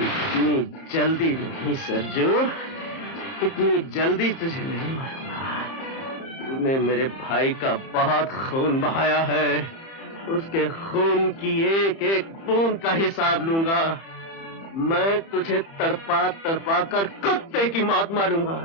इतनी जल्दी नहीं सरजू, इतनी जल्दी तुझे नहीं मारूंगा। तूने मेरे भाई का बहुत खून बहाया है, उसके खून की एक एक बूंद का हिसाब लूंगा। मैं तुझे तड़पा तड़पा कर कुत्ते की मौत मारूंगा।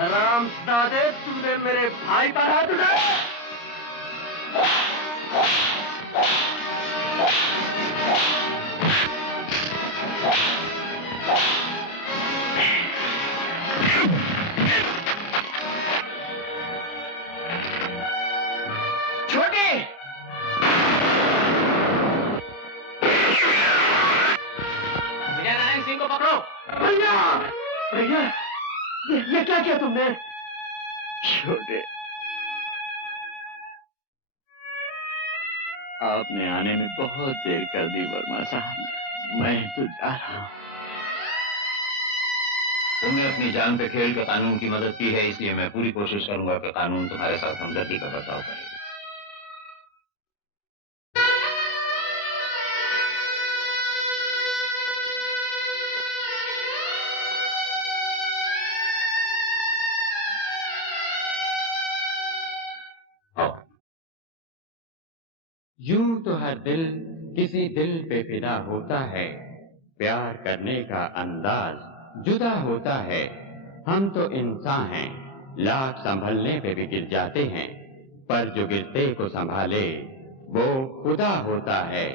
हरामजादे, तूने मेरे भाई पर हाथ उठाया। छोटी, विजय नारायण सिंह को पकड़ो। भैया, भैया, ये क्या किया तुमने? छोटे, आपने आने में बहुत देर कर दी वर्मा साहब। मैं तो जा रहा हूँ। तुमने अपनी जान पे खेल के कानून की मदद की है, इसलिए मैं पूरी कोशिश करूंगा कि कानून तुम्हारे साथ हमदर्दी का बर्ताव करे। यूं तो हर दिल किसी दिल पे फिदा होता है, प्यार करने का अंदाज जुदा होता है। हम तो इंसान हैं, लाख संभलने पे भी गिर जाते हैं, पर जो गिरते को संभाले वो खुदा होता है।